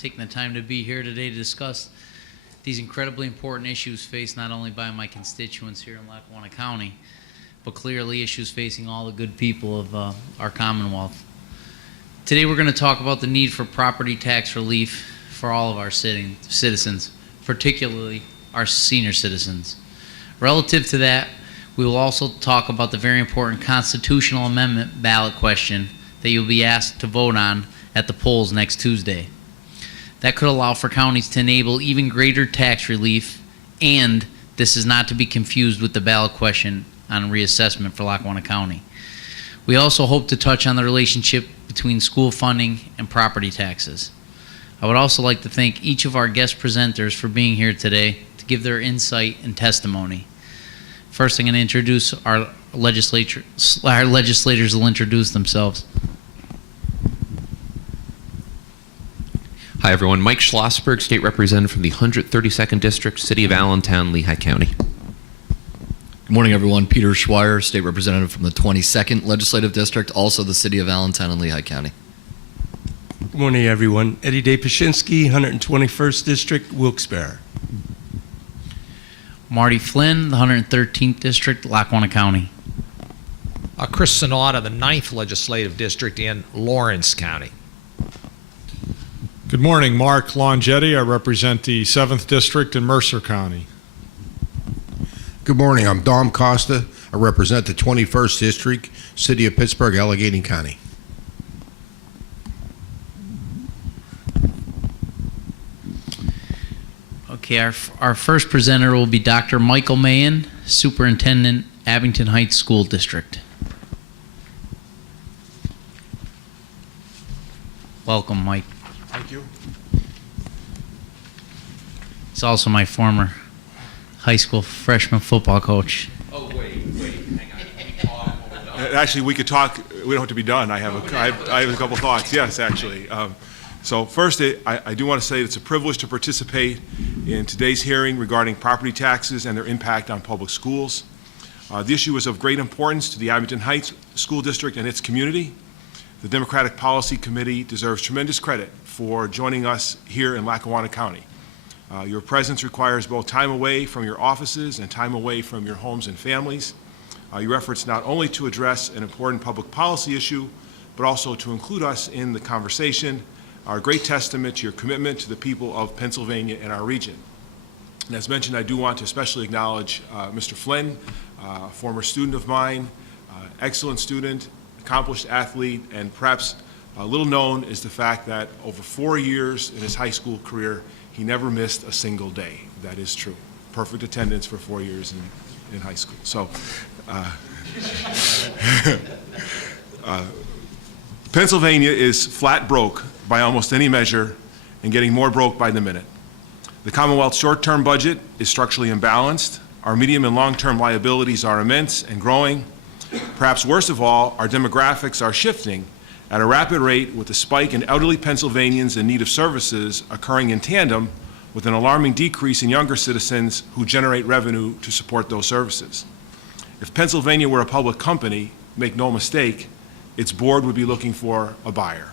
taking the time to be here today to discuss these incredibly important issues faced not only by my constituents here in Lackawanna County, but clearly issues facing all the good people of our Commonwealth. Today we're going to talk about the need for property tax relief for all of our citizens, particularly our senior citizens. Relative to that, we will also talk about the very important constitutional amendment ballot question that you'll be asked to vote on at the polls next Tuesday. That could allow for counties to enable even greater tax relief, and this is not to be confused with the ballot question on reassessment for Lackawanna County. We also hope to touch on the relationship between school funding and property taxes. I would also like to thank each of our guest presenters for being here today to give their insight and testimony. First, I'm going to introduce our legislators. Our legislators will introduce themselves. Hi, everyone. Mike Schlossberg, State Representative from the 132nd District, City of Allentown, Lehigh County. Good morning, everyone. Peter Schweier, State Representative from the 22nd Legislative District, also the City of Allentown and Lehigh County. Good morning, everyone. Eddie Dapashinsky, 121st District, Wilkes-Barre. Marty Flynn, the 113th District, Lackawanna County. Chris Sonata, the 9th Legislative District in Lawrence County. Good morning, Mark Longetti. I represent the 7th District in Mercer County. Good morning, I'm Dom Costa. I represent the 21st District, City of Pittsburgh, Allegheny County. Okay, our first presenter will be Dr. Michael Maen, Superintendent, Abington Heights School District. Welcome, Mike. Thank you. He's also my former high school freshman football coach. Oh, wait, hang on. Can we talk while we're done? Actually, we could talk. We don't have to be done. I have a couple thoughts. Yes, actually. So first, I do want to say it's a privilege to participate in today's hearing regarding property taxes and their impact on public schools. The issue is of great importance to the Abington Heights School District and its community. The Democratic Policy Committee deserves tremendous credit for joining us here in Lackawanna County. Your presence requires both time away from your offices and time away from your homes and families. Your efforts not only to address an important public policy issue, but also to include us in the conversation are a great testament to your commitment to the people of Pennsylvania and our region. And as mentioned, I do want to especially acknowledge Mr. Flynn, a former student of mine, excellent student, accomplished athlete, and perhaps little known is the fact that over 4 years in his high school career, he never missed a single day. That is true. Perfect attendance for 4 years in high school. So, Pennsylvania is flat broke by almost any measure and getting more broke by the minute. The Commonwealth's short-term budget is structurally imbalanced. Our medium and long-term liabilities are immense and growing. Perhaps worst of all, our demographics are shifting at a rapid rate, with a spike in elderly Pennsylvanians in need of services occurring in tandem with an alarming decrease in younger citizens who generate revenue to support those services. If Pennsylvania were a public company, make no mistake, its board would be looking for a buyer.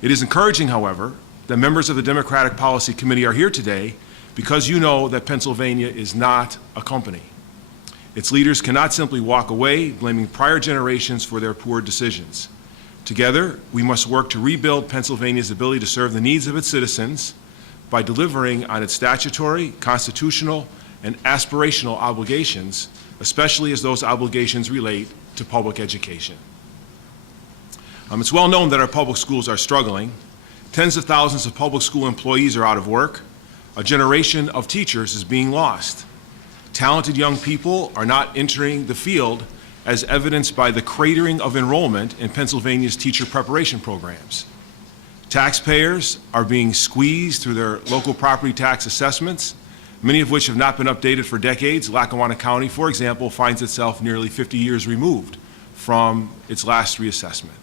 It is encouraging, however, that members of the Democratic Policy Committee are here today because you know that Pennsylvania is not a company. Its leaders cannot simply walk away blaming prior generations for their poor decisions. Together, we must work to rebuild Pennsylvania's ability to serve the needs of its citizens by delivering on its statutory, constitutional, and aspirational obligations, especially as those obligations relate to public education. It's well known that our public schools are struggling. Tens of thousands of public school employees are out of work. A generation of teachers is being lost. Talented young people are not entering the field, as evidenced by the cratering of enrollment in Pennsylvania's teacher preparation programs. Taxpayers are being squeezed through their local property tax assessments, many of which have not been updated for decades. Lackawanna County, for example, finds itself nearly 50 years removed from its last reassessment.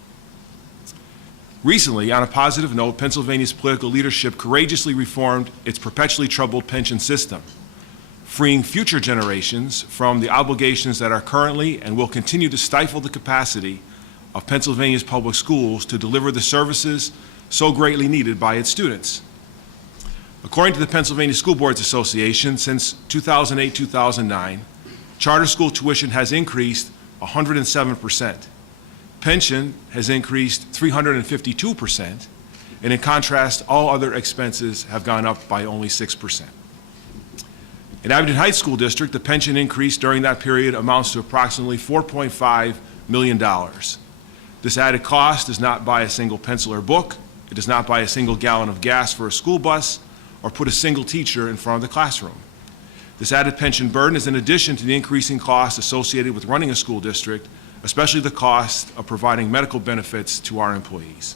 Recently, on a positive note, Pennsylvania's political leadership courageously reformed its perpetually troubled pension system, freeing future generations from the obligations that are currently and will continue to stifle the capacity of Pennsylvania's public schools to deliver the services so greatly needed by its students. According to the Pennsylvania School Boards Association, since 2008-2009, charter school tuition has increased 107%. Pension has increased 352%, and in contrast, all other expenses have gone up by only 6%. In Abington Heights School District, the pension increase during that period amounts to approximately $4.5 million. This added cost does not buy a single pencil or book, it does not buy a single gallon of gas for a school bus, or put a single teacher in front of the classroom. This added pension burden is in addition to the increasing costs associated with running a school district, especially the cost of providing medical benefits to our employees.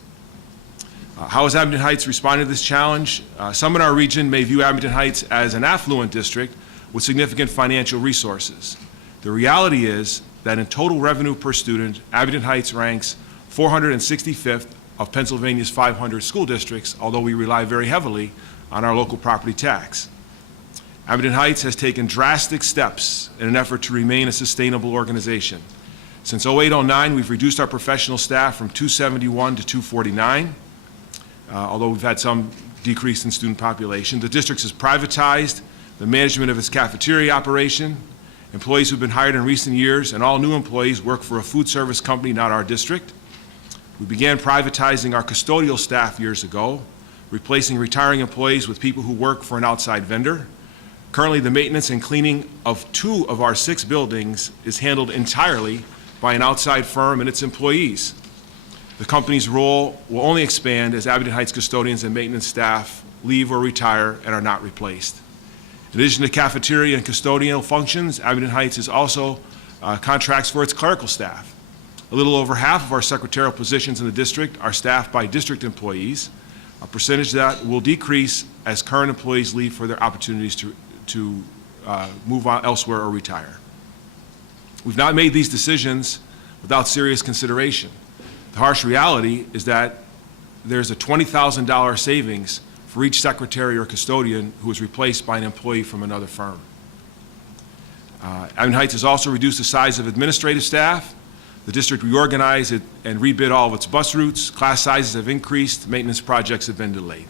How has Abington Heights responded to this challenge? Some in our region may view Abington Heights as an affluent district with significant financial resources. The reality is that in total revenue per student, Abington Heights ranks 465th of Pennsylvania's 500 school districts, although we rely very heavily on our local property tax. Abington Heights has taken drastic steps in an effort to remain a sustainable organization. Since 08-09, we've reduced our professional staff from 271 to 249, although we've had some decrease in student population. The district has privatized the management of its cafeteria operation. Employees who've been hired in recent years and all new employees work for a food service company, not our district. We began privatizing our custodial staff years ago, replacing retiring employees with people who work for an outside vendor. Currently, the maintenance and cleaning of 2 of our 6 buildings is handled entirely by an outside firm and its employees. The company's role will only expand as Abington Heights custodians and maintenance staff leave or retire and are not replaced. In addition to cafeteria and custodial functions, Abington Heights is also contracts for its clerical staff. A little over half of our secretarial positions in the district are staffed by district employees, a percentage that will decrease as current employees leave for their opportunities to move on elsewhere or retire. We've not made these decisions without serious consideration. The harsh reality is that there's a $20,000 savings for each secretary or custodian who is replaced by an employee from another firm. Abington Heights has also reduced the size of administrative staff. The district reorganized it and rebid all of its bus routes. Class sizes have increased. Maintenance projects have been delayed.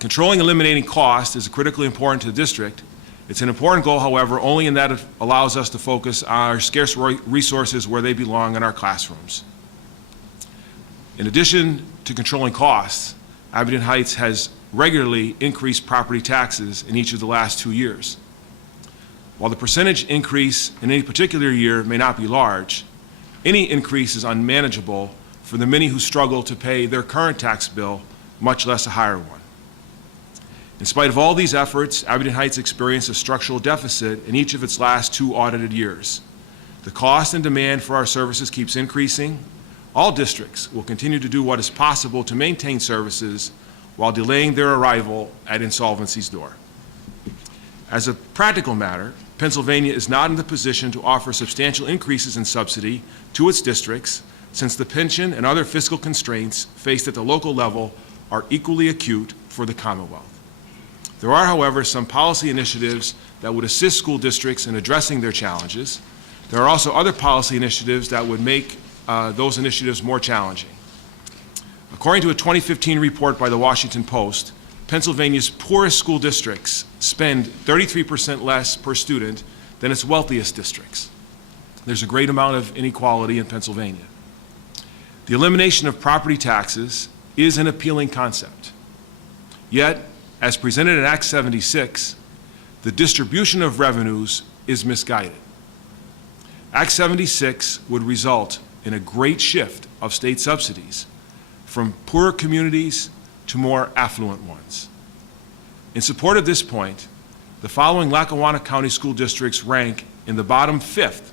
Controlling and eliminating cost is critically important to the district. It's an important goal, however, only in that it allows us to focus our scarce resources where they belong in our classrooms. In addition to controlling costs, Abington Heights has regularly increased property taxes in each of the last 2 years. While the percentage increase in any particular year may not be large, any increase is unmanageable for the many who struggle to pay their current tax bill, much less a higher one. In spite of all these efforts, Abington Heights experienced a structural deficit in each of its last 2 audited years. The cost and demand for our services keeps increasing. All districts will continue to do what is possible to maintain services while delaying their arrival at insolvency's door. As a practical matter, Pennsylvania is not in the position to offer substantial increases in subsidy to its districts, since the pension and other fiscal constraints faced at the local level are equally acute for the Commonwealth. There are, however, some policy initiatives that would assist school districts in addressing their challenges. There are also other policy initiatives that would make those initiatives more challenging. According to a 2015 report by the Washington Post, Pennsylvania's poorest school districts spend 33% less per student than its wealthiest districts. There's a great amount of inequality in Pennsylvania. The elimination of property taxes is an appealing concept. Yet, as presented in Act 76, the distribution of revenues is misguided. Act 76 would result in a great shift of state subsidies from poorer communities to more affluent ones. In support of this point, the following Lackawanna County school districts rank in the bottom 5th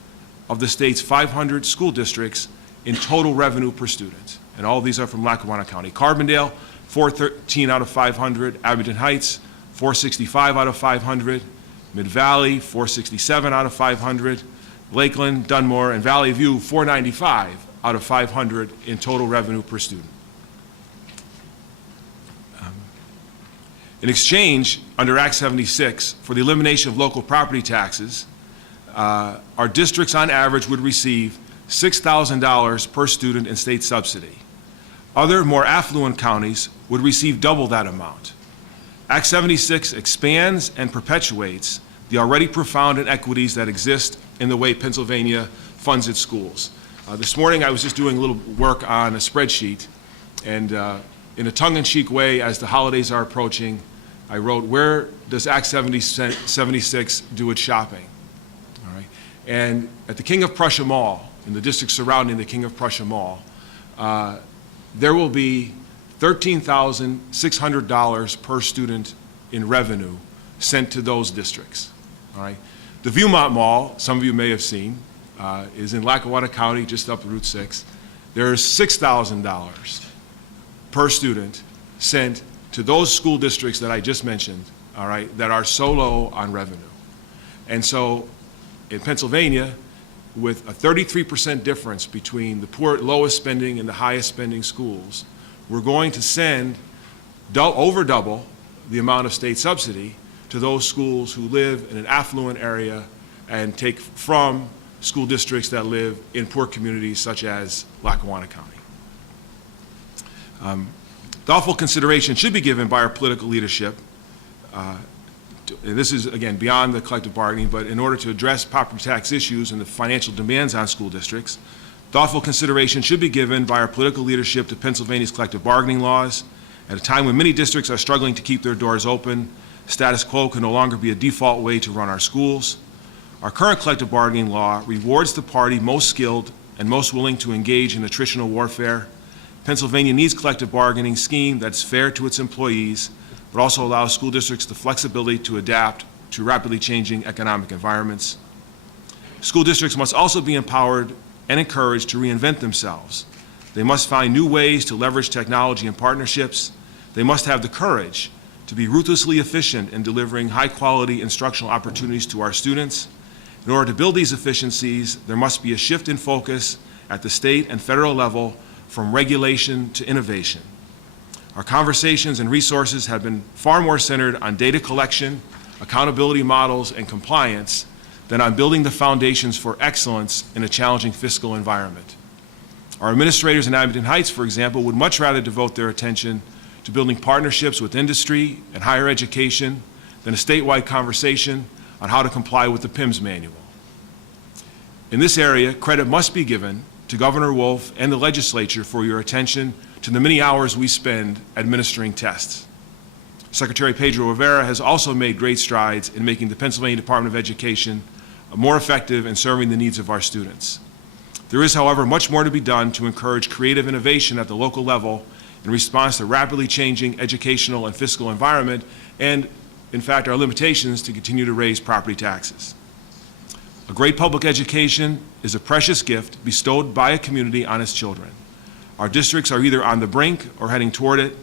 of the state's 500 school districts in total revenue per student. And all of these are from Lackawanna County. Carbondale, 413 out of 500. Abington Heights, 465 out of 500. Mid-Valley, 467 out of 500. Lakeland, Dunmore, and Valley View, 495 out of 500 in total revenue per student. In exchange, under Act 76, for the elimination of local property taxes, our districts on average would receive $6,000 per student in state subsidy. Other, more affluent counties would receive double that amount. Act 76 expands and perpetuates the already profound inequities that exist in the way Pennsylvania funds its schools. This morning, I was just doing a little work on a spreadsheet, and in a tongue-in-cheek way, as the holidays are approaching, I wrote, where does Act 76 do its shopping? All right. And at the King of Prussia Mall, in the district surrounding the King of Prussia Mall, there will be $13,600 per student in revenue sent to those districts. All right. The Viewmont Mall, some of you may have seen, is in Lackawanna County, just up Route 6. There's $6,000 per student sent to those school districts that I just mentioned, all right, that are so low on revenue. And so in Pennsylvania, with a 33% difference between the poor, lowest spending and the highest spending schools, we're going to send over double the amount of state subsidy to those schools who live in an affluent area and take from school districts that live in poor communities such as Lackawanna County. Thoughtful consideration should be given by our political leadership. And this is, again, beyond the collective bargaining, but in order to address property tax issues and the financial demands on school districts, thoughtful consideration should be given by our political leadership to Pennsylvania's collective bargaining laws. At a time when many districts are struggling to keep their doors open, status quo can no longer be a default way to run our schools. Our current collective bargaining law rewards the party most skilled and most willing to engage in attritional warfare. Pennsylvania needs a collective bargaining scheme that's fair to its employees, but also allows school districts the flexibility to adapt to rapidly changing economic environments. School districts must also be empowered and encouraged to reinvent themselves. They must find new ways to leverage technology and partnerships. They must have the courage to be ruthlessly efficient in delivering high-quality instructional opportunities to our students. In order to build these efficiencies, there must be a shift in focus at the state and federal level from regulation to innovation. Our conversations and resources have been far more centered on data collection, accountability models, and compliance than on building the foundations for excellence in a challenging fiscal environment. Our administrators in Abington Heights, for example, would much rather devote their attention to building partnerships with industry and higher education than a statewide conversation on how to comply with the PIMS manual. In this area, credit must be given to Governor Wolf and the legislature for your attention to the many hours we spend administering tests. Secretary Pedro Rivera has also made great strides in making the Pennsylvania Department of Education more effective in serving the needs of our students. There is, however, much more to be done to encourage creative innovation at the local level in response to rapidly changing educational and fiscal environment and, in fact, our limitations to continue to raise property taxes. A great public education is a precious gift bestowed by a community on its children. Our districts are either on the brink or heading toward it.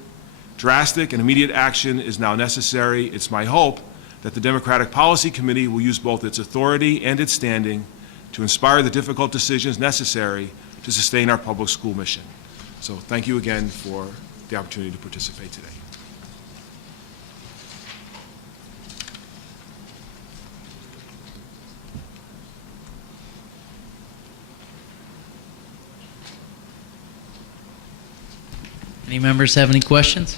Drastic and immediate action is now necessary. It's my hope that the Democratic Policy Committee will use both its authority and its standing to inspire the difficult decisions necessary to sustain our public school mission. So thank you again for the opportunity to participate today. Any members have any questions?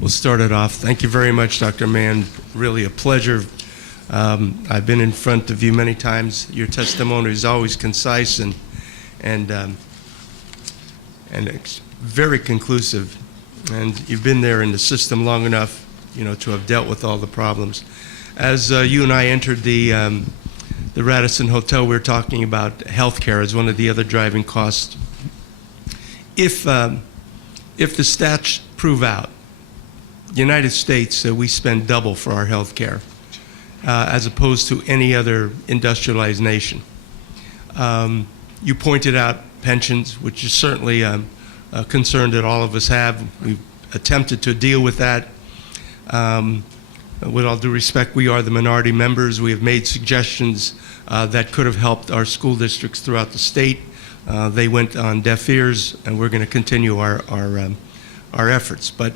We'll start it off. Thank you very much, Dr. Maen. Really a pleasure. I've been in front of you many times. Your testimony is always concise and very conclusive. And you've been there in the system long enough, you know, to have dealt with all the problems. As you and I entered the Radisson Hotel, we were talking about health care as one of the other driving costs. If the stats prove out, the United States, we spend double for our health care as opposed to any other industrialized nation. You pointed out pensions, which is certainly a concern that all of us have. We've attempted to deal with that. With all due respect, we are the minority members. We have made suggestions that could have helped our school districts throughout the state. They went on deaf ears, and we're going to continue our efforts. But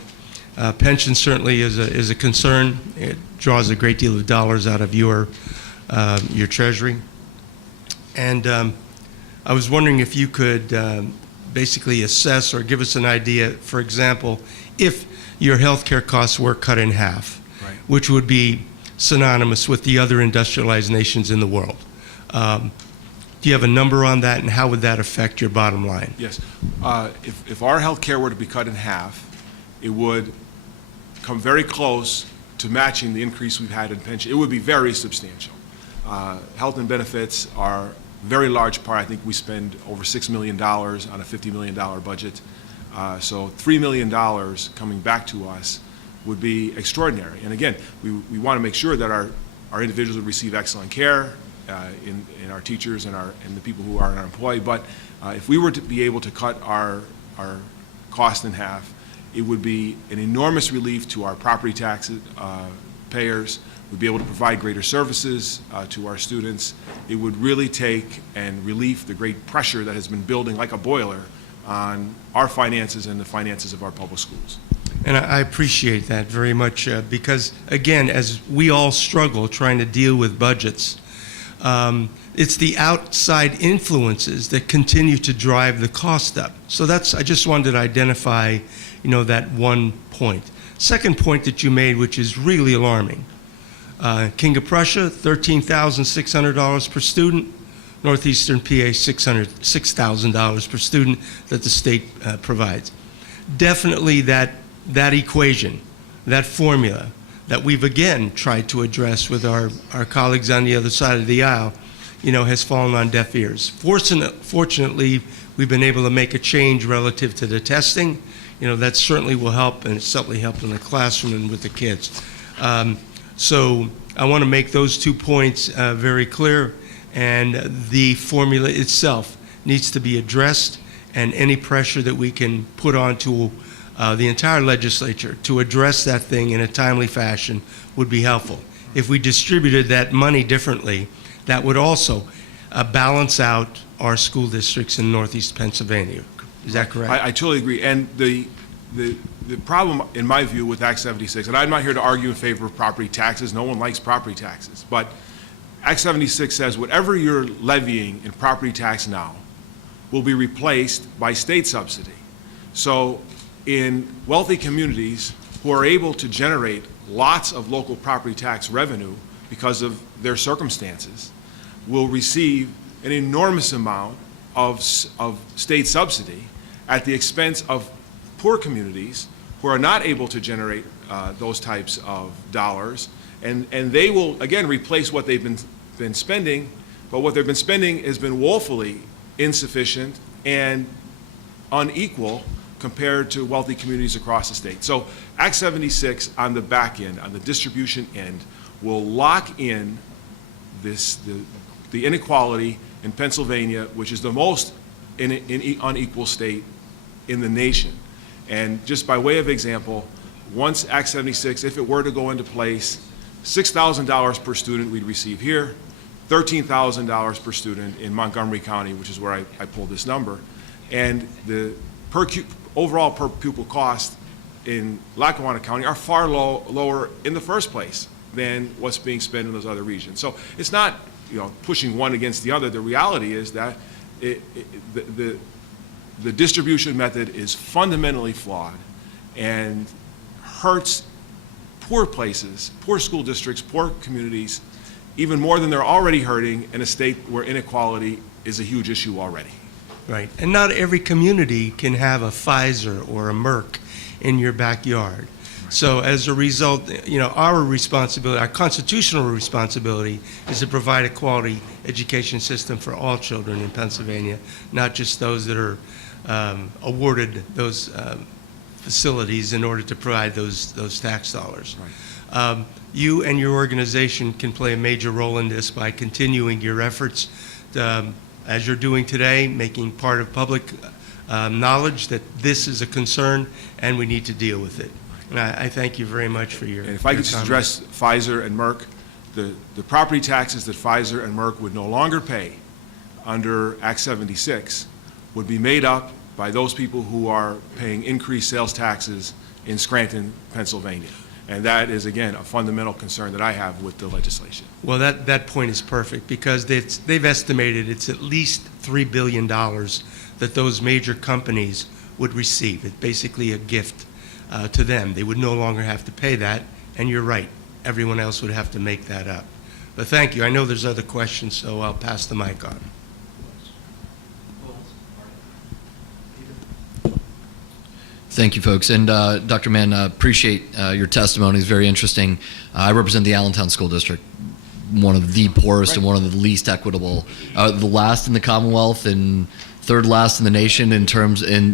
pension certainly is a concern. It draws a great deal of dollars out of your treasury. And I was wondering if you could basically assess or give us an idea, for example, if your healthcare costs were cut in half, Right. which would be synonymous with the other industrialized nations in the world. Do you have a number on that, and how would that affect your bottom line? Yes. If our health care were to be cut in half, it would come very close to matching the increase we've had in pension. It would be very substantial. Health and benefits are a very large part. I think we spend over $6 million on a $50 million budget. So $3 million coming back to us would be extraordinary. And again, we want to make sure that our individuals would receive excellent care, in our teachers and the people who are unemployed. But if we were to be able to cut our cost in half, it would be an enormous relief to our property tax payers. We'd be able to provide greater services to our students. It would really take and relieve the great pressure that has been building like a boiler on our finances and the finances of our public schools. And I appreciate that very much because, again, as we all struggle trying to deal with budgets, it's the outside influences that continue to drive the cost up. So I just wanted to identify, that one point. Second point that you made, which is really alarming. King of Prussia, $13,600 per student. Northeastern PA, $6,000 per student that the state provides. Definitely that equation, that formula that we've again tried to address with our colleagues on the other side of the aisle, has fallen on deaf ears. Fortunately, we've been able to make a change relative to the testing. That certainly will help, and it's certainly helped in the classroom and with the kids. So I want to make those 2 points very clear, and the formula itself needs to be addressed, and any pressure that we can put onto the entire legislature to address that thing in a timely fashion would be helpful. If we distributed that money differently, that would also balance out our school districts in Northeast Pennsylvania. Is that correct? I totally agree. And the problem, in my view, with Act 76, and I'm not here to argue in favor of property taxes. No one likes property taxes. But Act 76 says whatever you're levying in property tax now will be replaced by state subsidy. So in wealthy communities who are able to generate lots of local property tax revenue because of their circumstances will receive an enormous amount of state subsidy at the expense of poor communities who are not able to generate those types of dollars, and they will again replace what they've been spending, but what they've been spending has been woefully insufficient and unequal compared to wealthy communities across the state. So Act 76 on the back end, on the distribution end, will lock in the inequality in Pennsylvania, which is the most unequal state in the nation. And just by way of example, once Act 76, if it were to go into place, $6,000 per student we'd receive here, $13,000 per student in Montgomery County, which is where I pulled this number. And the overall per pupil cost in Lackawanna County are far lower in the first place than what's being spent in those other regions. So it's not pushing one against the other. The reality is that the distribution method is fundamentally flawed and hurts poor places, poor school districts, poor communities, even more than they're already hurting in a state where inequality is a huge issue already. Right. And not every community can have a Pfizer or a Merck in your backyard. So as a result, our responsibility, our constitutional responsibility is to provide a quality education system for all children in Pennsylvania, not just those that are awarded those facilities in order to provide those tax dollars. Right. You and your organization can play a major role in this by continuing your efforts, as you're doing today, making part of public knowledge that this is a concern and we need to deal with it. And I thank you very much for your And if I could just address Pfizer and Merck, the property taxes that Pfizer and Merck would no longer pay under Act 76 would be made up by those people who are paying increased sales taxes in Scranton, Pennsylvania. And that is, again, a fundamental concern that I have with the legislation. Well, that point is perfect, because they've estimated it's at least $3 billion that those major companies would receive. It's basically a gift to them. They would no longer have to pay that, and you're right, everyone else would have to make that up. But thank you. I know there's other questions, so I'll pass the mic on. Thank you, folks. And Dr. Maen, appreciate your testimony. It's very interesting. I represent the Allentown School District, one of the poorest and one of the least equitable, the last in the Commonwealth and third last in the nation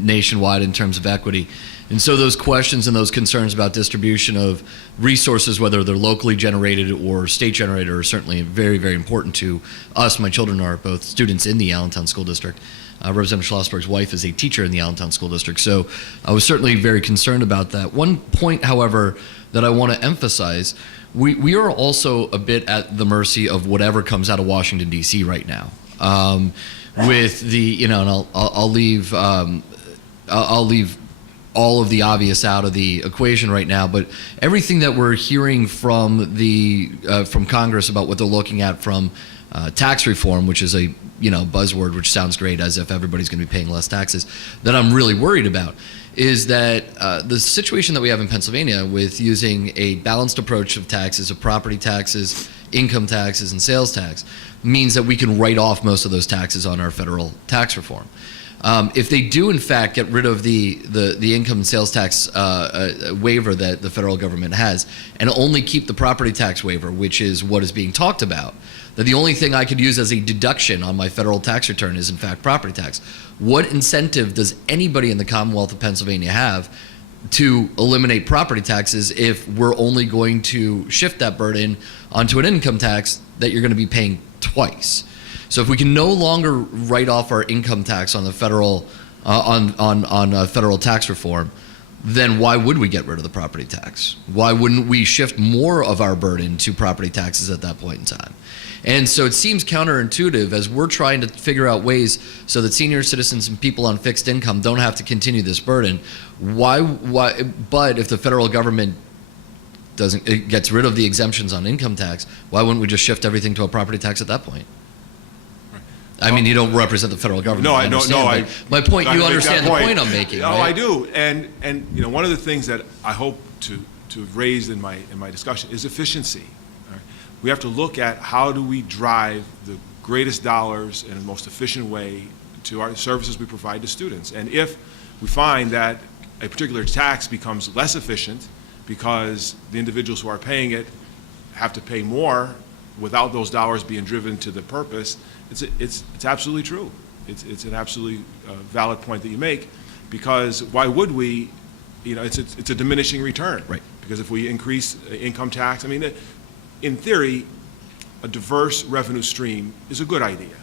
nationwide in terms of equity. And so those questions and those concerns about distribution of resources, whether they're locally generated or state generated, are certainly very, very important to us. My children are both students in the Allentown School District. Representative Schlossberg's wife is a teacher in the Allentown School District, so I was certainly very concerned about that. One point, however, that I want to emphasize, we are also a bit at the mercy of whatever comes out of Washington, D.C. right now. With the, and I'll leave all of the obvious out of the equation right now, but everything that we're hearing from from Congress about what they're looking at from tax reform, which is a buzzword which sounds great, as if everybody's going to be paying less taxes, that I'm really worried about is that the situation that we have in Pennsylvania with using a balanced approach of taxes, of property taxes, income taxes, and sales tax, means that we can write off most of those taxes on our federal tax reform. If they do, in fact, get rid of the income and sales tax waiver that the federal government has, and only keep the property tax waiver, which is what is being talked about, that the only thing I could use as a deduction on my federal tax return is, in fact, property tax. What incentive does anybody in the Commonwealth of Pennsylvania have to eliminate property taxes if we're only going to shift that burden onto an income tax that you're going to be paying twice? So if we can no longer write off our income tax on the federal federal tax reform, then why would we get rid of the property tax? Why wouldn't we shift more of our burden to property taxes at that point in time? And so it seems counterintuitive as we're trying to figure out ways so that senior citizens and people on fixed income don't have to continue this burden. But if the federal government gets rid of the exemptions on income tax, why wouldn't we just shift everything to a property tax at that point? I mean, you don't represent the federal government. No, I understand, but my point, you understand the point I'm making, No, right? I do. And one of the things that I hope to have raised in my discussion is efficiency. Right? We have to look at how do we drive the greatest dollars in the most efficient way to our services we provide to students. And if we find that a particular tax becomes less efficient because the individuals who are paying it have to pay more without those dollars being driven to the purpose, it's absolutely true. It's an absolutely valid point that you make, because why would we? It's a diminishing return. Right. Because if we increase income tax, I mean, in theory, a diverse revenue stream is a good idea.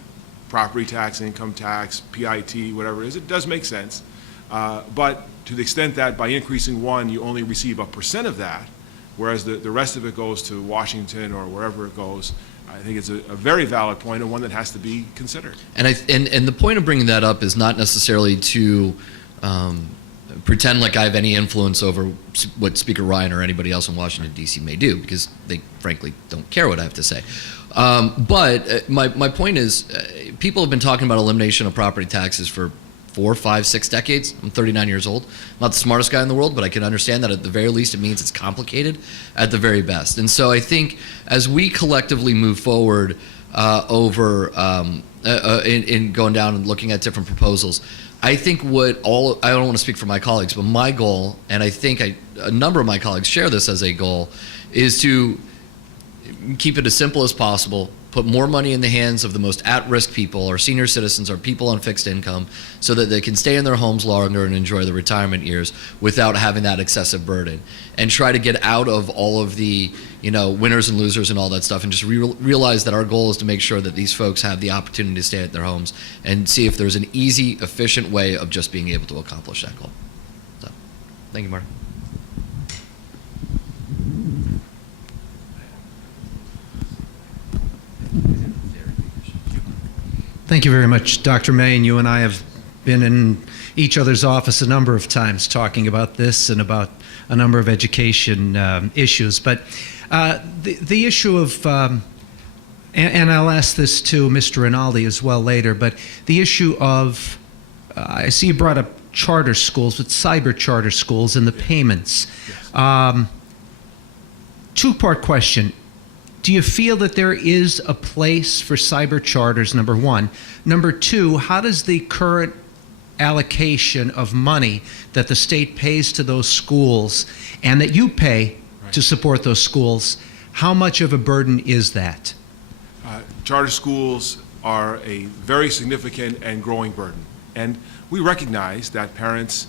Property tax, income tax, PIT, whatever it is, it does make sense. But to the extent that by increasing one, you only receive 1% of that, whereas the rest of it goes to Washington or wherever it goes, I think it's a very valid point and one that has to be considered. And the point of bringing that up is not necessarily to pretend like I have any influence over what Speaker Ryan or anybody else in Washington, D.C. may do, because they frankly don't care what I have to say. But my point is, people have been talking about elimination of property taxes for 4, 5, 6 decades. I'm 39 years old. I'm not the smartest guy in the world, but I can understand that at the very least it means it's complicated at the very best. And so I think as we collectively move forward in going down and looking at different proposals, I think I don't want to speak for my colleagues, but my goal, and I think a number of my colleagues share this as a goal, is to keep it as simple as possible, put more money in the hands of the most at-risk people, or senior citizens, or people on fixed income, so that they can stay in their homes longer and enjoy the retirement years without having that excessive burden, and try to get out of all of the winners and losers and all that stuff, and just realize that our goal is to make sure that these folks have the opportunity to stay at their homes, and see if there's an easy, efficient way of just being able to accomplish that goal. So, thank you, Mark. Thank you very much, Dr. Maen. You and I have been in each other's office a number of times talking about this and about a number of education issues. But the issue of, and I'll ask this to Mr. Rinaldi as well later, but the issue of, I see you brought up charter schools, with cyber charter schools and the payments. Two-part question. Do you feel that there is a place for cyber charters, number one? Number two, how does the current allocation of money that the state pays to those schools and that you pay to support those schools, how much of a burden is that? Charter schools are a very significant and growing burden. And we recognize that parents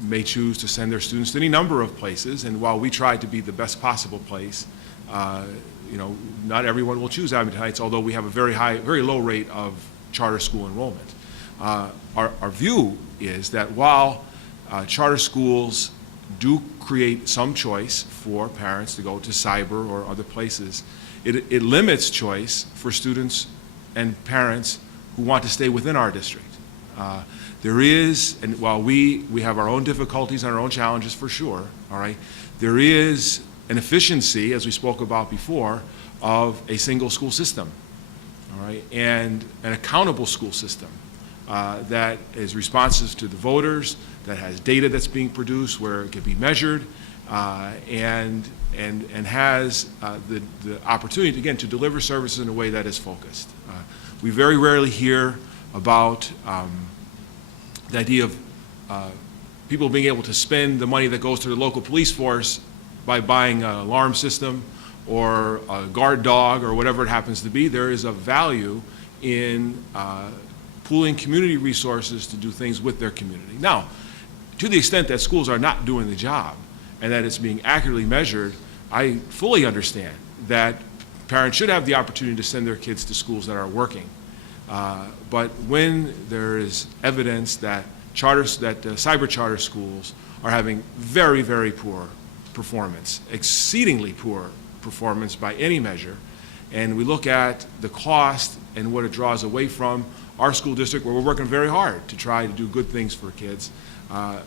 may choose to send their students to any number of places, and while we try to be the best possible place, not everyone will choose Abington Heights, although we have a very low rate of charter school enrollment. Our view is that while charter schools do create some choice for parents to go to cyber or other places, it limits choice for students and parents who want to stay within our district. There is, and while we have our own difficulties and our own challenges for sure, all right, there is an efficiency, as we spoke about before, of a single school system, all right, and an accountable school system that is responsive to the voters, that has data that's being produced where it can be measured, and has the opportunity, again, to deliver services in a way that is focused. We very rarely hear about the idea of people being able to spend the money that goes to the local police force by buying an alarm system or a guard dog or whatever it happens to be. There is a value in pooling community resources to do things with their community. Now, to the extent that schools are not doing the job and that it's being accurately measured, I fully understand that parents should have the opportunity to send their kids to schools that are working. But when there is evidence that cyber charter schools are having very, very poor performance, exceedingly poor performance by any measure, and we look at the cost and what it draws away from our school district, where we're working very hard to try to do good things for kids,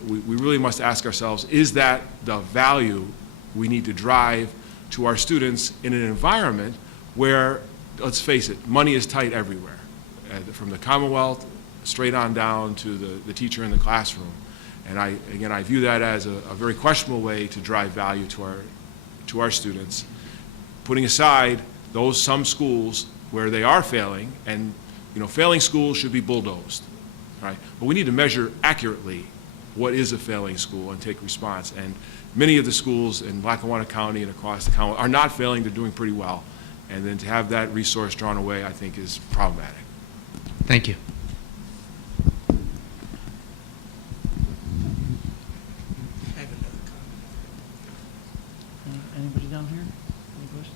we really must ask ourselves, is that the value we need to drive to our students in an environment where, let's face it, money is tight everywhere, from the Commonwealth straight on down to the teacher in the classroom. And I view that as a very questionable way to drive value to our students, putting aside some schools where they are failing, and failing schools should be bulldozed, right? But we need to measure accurately what is a failing school and take response. And many of the schools in Lackawanna County and across the Commonwealth are not failing; they're doing pretty well. And then to have that resource drawn away, I think, is problematic. Thank you. Anybody down here? Any questions?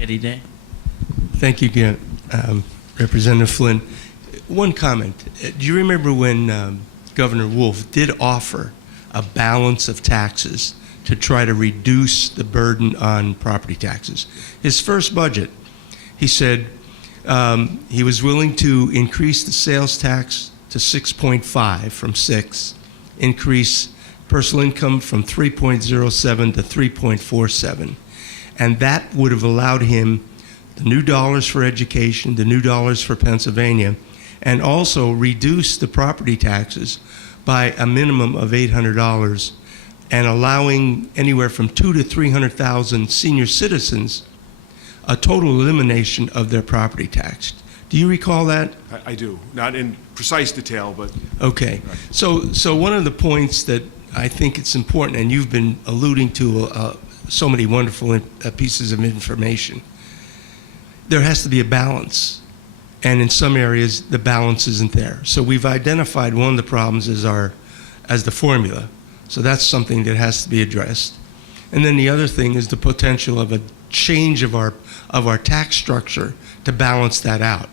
Eddie Day. Thank you again, Representative Flynn. One comment. Do you remember when Governor Wolf did offer a balance of taxes to try to reduce the burden on property taxes? His first budget, he said he was willing to increase the sales tax to 6.5 from 6, increase personal income from 3.07 to 3.47. And that would have allowed him the new dollars for education, the new dollars for Pennsylvania, and also reduce the property taxes by a minimum of $800 and allowing anywhere from 200,000 to 300,000 senior citizens a total elimination of their property tax. Do you recall that? I do, not in precise detail, but okay. Right. So one of the points that I think it's important, and you've been alluding to so many wonderful pieces of information, there has to be a balance. And in some areas, the balance isn't there. So we've identified one of the problems as the formula. So that's something that has to be addressed. And then the other thing is the potential of a change of our tax structure to balance that out.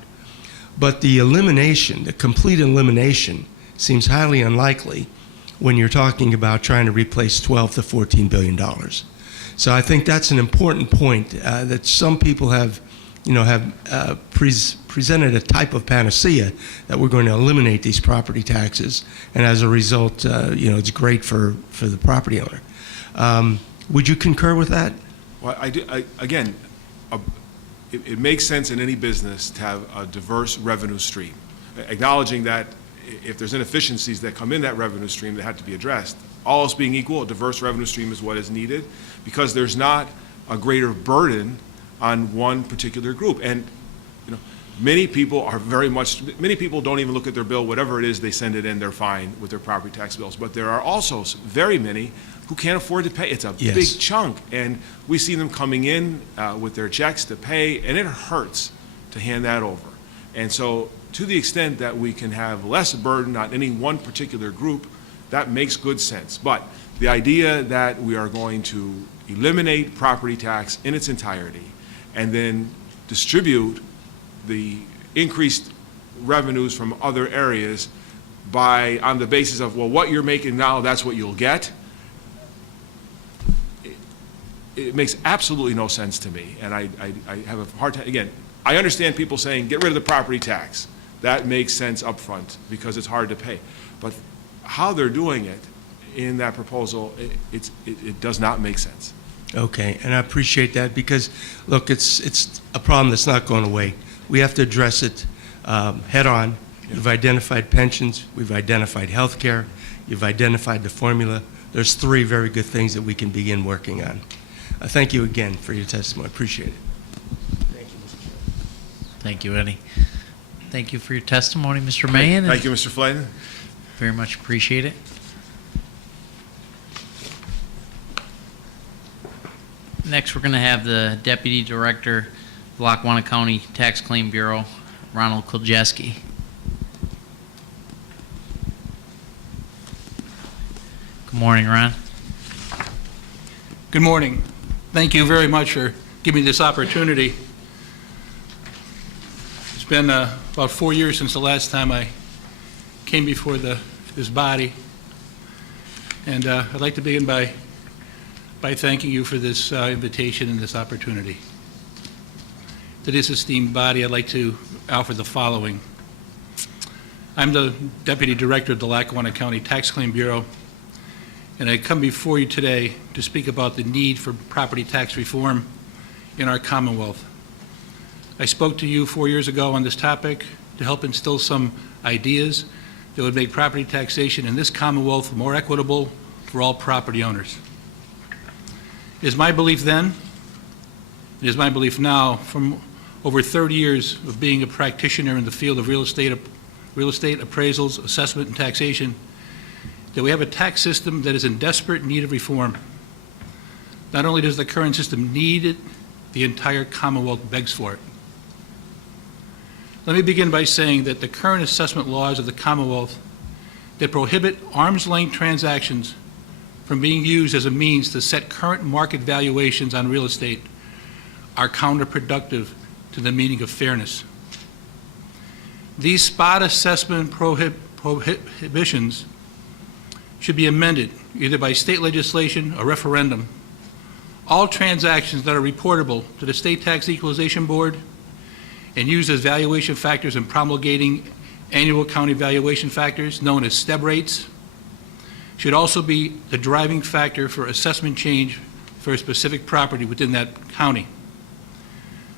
But the elimination, the complete elimination, seems highly unlikely when you're talking about trying to replace $12 to $14 billion. So I think that's an important point that some people have have presented a type of panacea that we're going to eliminate these property taxes, and as a result, it's great for the property owner. Would you concur with that? Well, again, it makes sense in any business to have a diverse revenue stream, acknowledging that if there's inefficiencies that come in that revenue stream that have to be addressed. All else being equal, a diverse revenue stream is what is needed, because there's not a greater burden on one particular group. And many people don't even look at their bill, whatever it is, they send it in, they're fine with their property tax bills. But there are also very many who can't afford to pay. It's a big chunk, and we see them coming in with their checks to pay, and it hurts to hand that over. And so to the extent that we can have less burden on any one particular group, that makes good sense. But the idea that we are going to eliminate property tax in its entirety and then distribute the increased revenues from other areas on the basis of, well, what you're making now, that's what you'll get, it makes absolutely no sense to me. And I have a hard time, again, I understand people saying, get rid of the property tax. That makes sense up front because it's hard to pay. But how they're doing it in that proposal, it does not make sense. Okay, and I appreciate that because, look, it's a problem that's not going away. We have to address it head on. You've identified pensions, we've identified health care, you've identified the formula. There's 3 very good things that we can begin working on. Thank you again for your testimony. I appreciate it. Thank you, Mr. Chairman. Thank you, Eddie. Thank you for your testimony, Mr. Maen. Thank you, Mr. Flayton. Very much appreciate it. Next, we're going to have the Deputy Director, Lackawanna County Tax Claim Bureau, Ronald Kuljeski. Good morning, Ron. Good morning. Thank you very much for giving me this opportunity. It's been about 4 years since the last time I came before this body, and I'd like to begin by thanking you for this invitation and this opportunity. To this esteemed body, I'd like to offer the following. I'm the Deputy Director of the Lackawanna County Tax Claim Bureau, and I come before you today to speak about the need for property tax reform in our Commonwealth. I spoke to you 4 years ago on this topic to help instill some ideas that would make property taxation in this Commonwealth more equitable for all property owners. It is my belief then, it is my belief now, from over 30 years of being a practitioner in the field of real estate appraisals, assessment, and taxation, that we have a tax system that is in desperate need of reform. Not only does the current system need it, the entire Commonwealth begs for it. Let me begin by saying that the current assessment laws of the Commonwealth that prohibit arm's-length transactions from being used as a means to set current market valuations on real estate are counterproductive to the meaning of fairness. These spot assessment prohibitions should be amended either by state legislation or referendum. All transactions that are reportable to the State Tax Equalization Board and used as valuation factors in promulgating annual county valuation factors, known as STEB rates, should also be the driving factor for assessment change for a specific property within that county.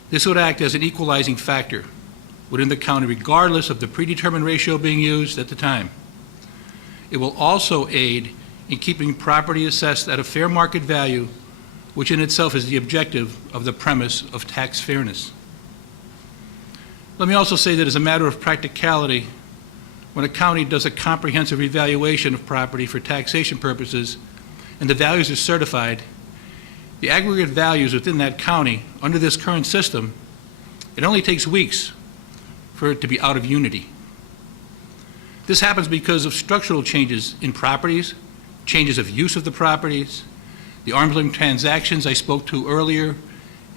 This would act as an equalizing factor within the county regardless of the predetermined ratio being used at the time. It will also aid in keeping property assessed at a fair market value, which in itself is the objective of the premise of tax fairness. Let me also say that as a matter of practicality, when a county does a comprehensive evaluation of property for taxation purposes and the values are certified, the aggregate values within that county under this current system, it only takes weeks for it to be out of unity. This happens because of structural changes in properties, changes of use of the properties, the arm's length transactions I spoke to earlier,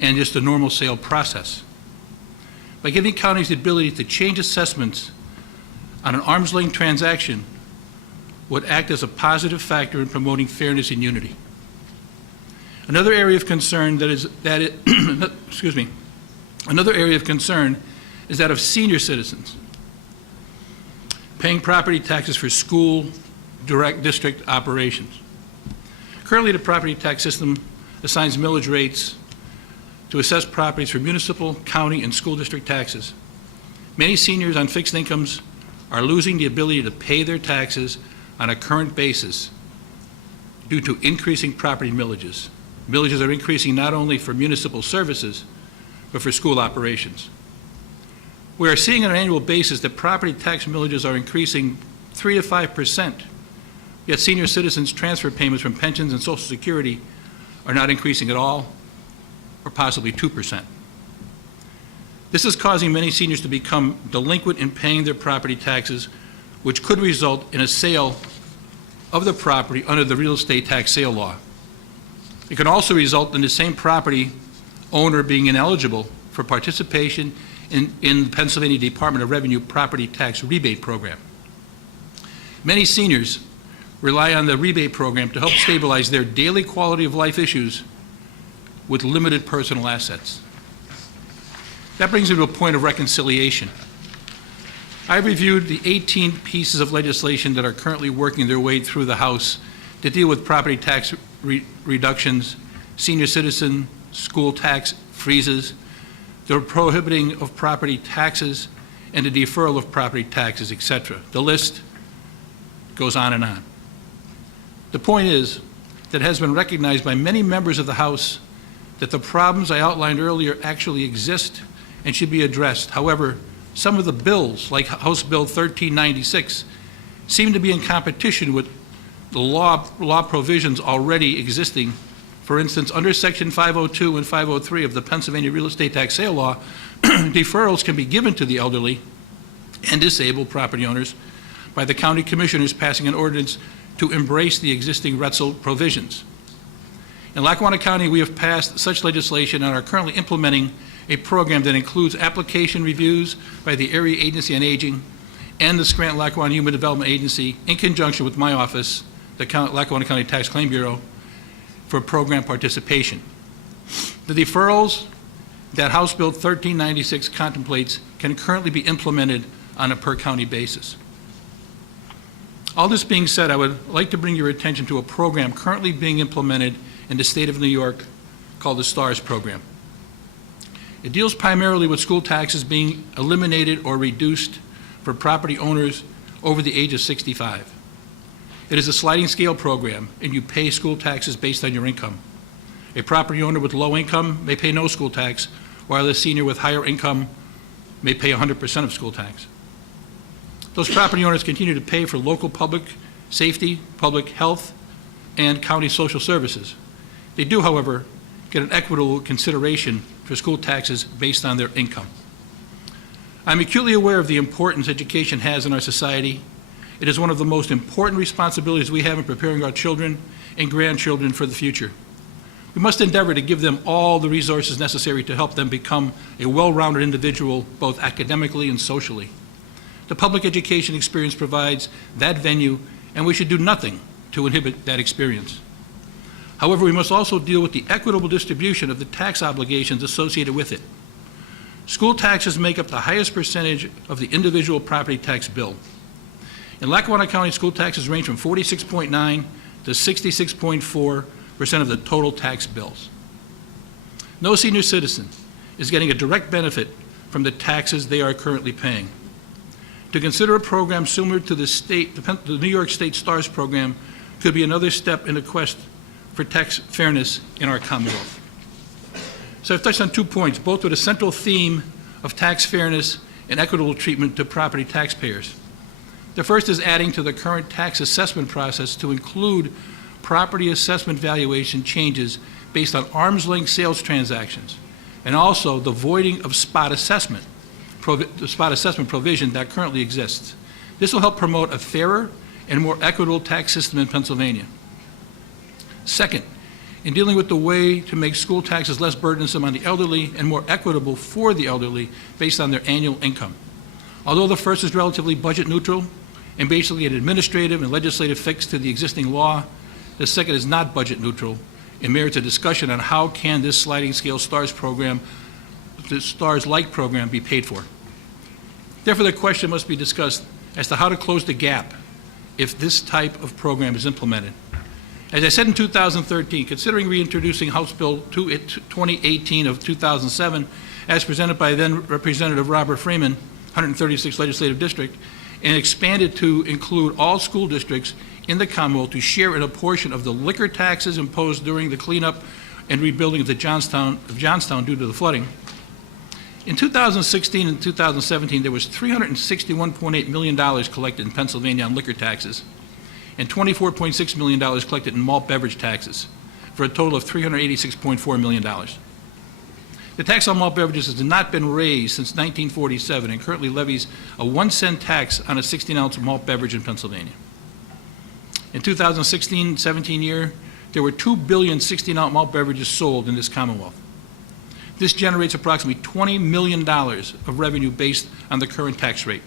and just the normal sale process. By giving counties the ability to change assessments on an arm's length transaction would act as a positive factor in promoting fairness and unity. Another area of concern excuse me, Another area of concern is that of senior citizens paying property taxes for school direct district operations. Currently, the property tax system assigns millage rates to assess properties for municipal, county, and school district taxes. Many seniors on fixed incomes are losing the ability to pay their taxes on a current basis due to increasing property millages. Millages are increasing not only for municipal services, but for school operations. We are seeing on an annual basis that property tax millages are increasing 3 to 5%, yet senior citizens' transfer payments from pensions and Social Security are not increasing at all, or possibly 2%. This is causing many seniors to become delinquent in paying their property taxes, which could result in a sale of the property under the real estate tax sale law. It can also result in the same property owner being ineligible for participation in the Pennsylvania Department of Revenue property tax rebate program. Many seniors rely on the rebate program to help stabilize their daily quality of life issues with limited personal assets. That brings me to a point of reconciliation. I've reviewed the 18 pieces of legislation that are currently working their way through the House to deal with property tax reductions, senior citizen school tax freezes, the prohibiting of property taxes, and the deferral of property taxes, etc. The list goes on and on. The point is that it has been recognized by many members of the House that the problems I outlined earlier actually exist and should be addressed. However, some of the bills, like House Bill 1396, seem to be in competition with the law provisions already existing. For instance, under Section 502 and 503 of the Pennsylvania Real Estate Tax Sale Law, deferrals can be given to the elderly and disabled property owners by the county commissioners passing an ordinance to embrace the existing Retzel provisions. In Lackawanna County, we have passed such legislation and are currently implementing a program that includes application reviews by the Area Agency on Aging and the Scranton-Lackawanna Human Development Agency in conjunction with my office, the Lackawanna County Tax Claim Bureau, for program participation. The deferrals that House Bill 1396 contemplates can currently be implemented on a per-county basis. All this being said, I would like to bring your attention to a program currently being implemented in the state of New York called the STARS program. It deals primarily with school taxes being eliminated or reduced for property owners over the age of 65. It is a sliding scale program, and you pay school taxes based on your income. A property owner with low income may pay no school tax, while a senior with higher income may pay 100% of school tax. Those property owners continue to pay for local public safety, public health, and county social services. They do, however, get an equitable consideration for school taxes based on their income. I'm acutely aware of the importance education has in our society. It is one of the most important responsibilities we have in preparing our children and grandchildren for the future. We must endeavor to give them all the resources necessary to help them become a well-rounded individual, both academically and socially. The public education experience provides that venue, and we should do nothing to inhibit that experience. However, we must also deal with the equitable distribution of the tax obligations associated with it. School taxes make up the highest percentage of the individual property tax bill. In Lackawanna County, school taxes range from 46.9 to 66.4% of the total tax bills. No senior citizen is getting a direct benefit from the taxes they are currently paying. To consider a program similar to the New York State STARS program could be another step in the quest for tax fairness in our Commonwealth. So I've touched on 2 points, both with a central theme of tax fairness and equitable treatment to property taxpayers. The first is adding to the current tax assessment process to include property assessment valuation changes based on arm's length sales transactions, and also the voiding of spot assessment provision that currently exists. This will help promote a fairer and more equitable tax system in Pennsylvania. Second, in dealing with the way to make school taxes less burdensome on the elderly and more equitable for the elderly based on their annual income. Although the first is relatively budget neutral and basically an administrative and legislative fix to the existing law, the second is not budget neutral and merits a discussion on how can this sliding scale STARS program the STARS Light program be paid for. Therefore, the question must be discussed as to how to close the gap if this type of program is implemented. As I said in 2013, considering reintroducing House Bill 2018 of 2007, as presented by then Representative Robert Freeman, 136th Legislative District, and expanded to include all school districts in the Commonwealth to share in a portion of the liquor taxes imposed during the cleanup and rebuilding of Johnstown due to the flooding. In 2016 and 2017, there was $361.8 million collected in Pennsylvania on liquor taxes and $24.6 million collected in malt beverage taxes, for a total of $386.4 million. The tax on malt beverages has not been raised since 1947 and currently levies a 1-cent tax on a 16-ounce malt beverage in Pennsylvania. In 2016-17 year, there were 2 billion 16-ounce malt beverages sold in this Commonwealth. This generates approximately $20 million of revenue based on the current tax rate.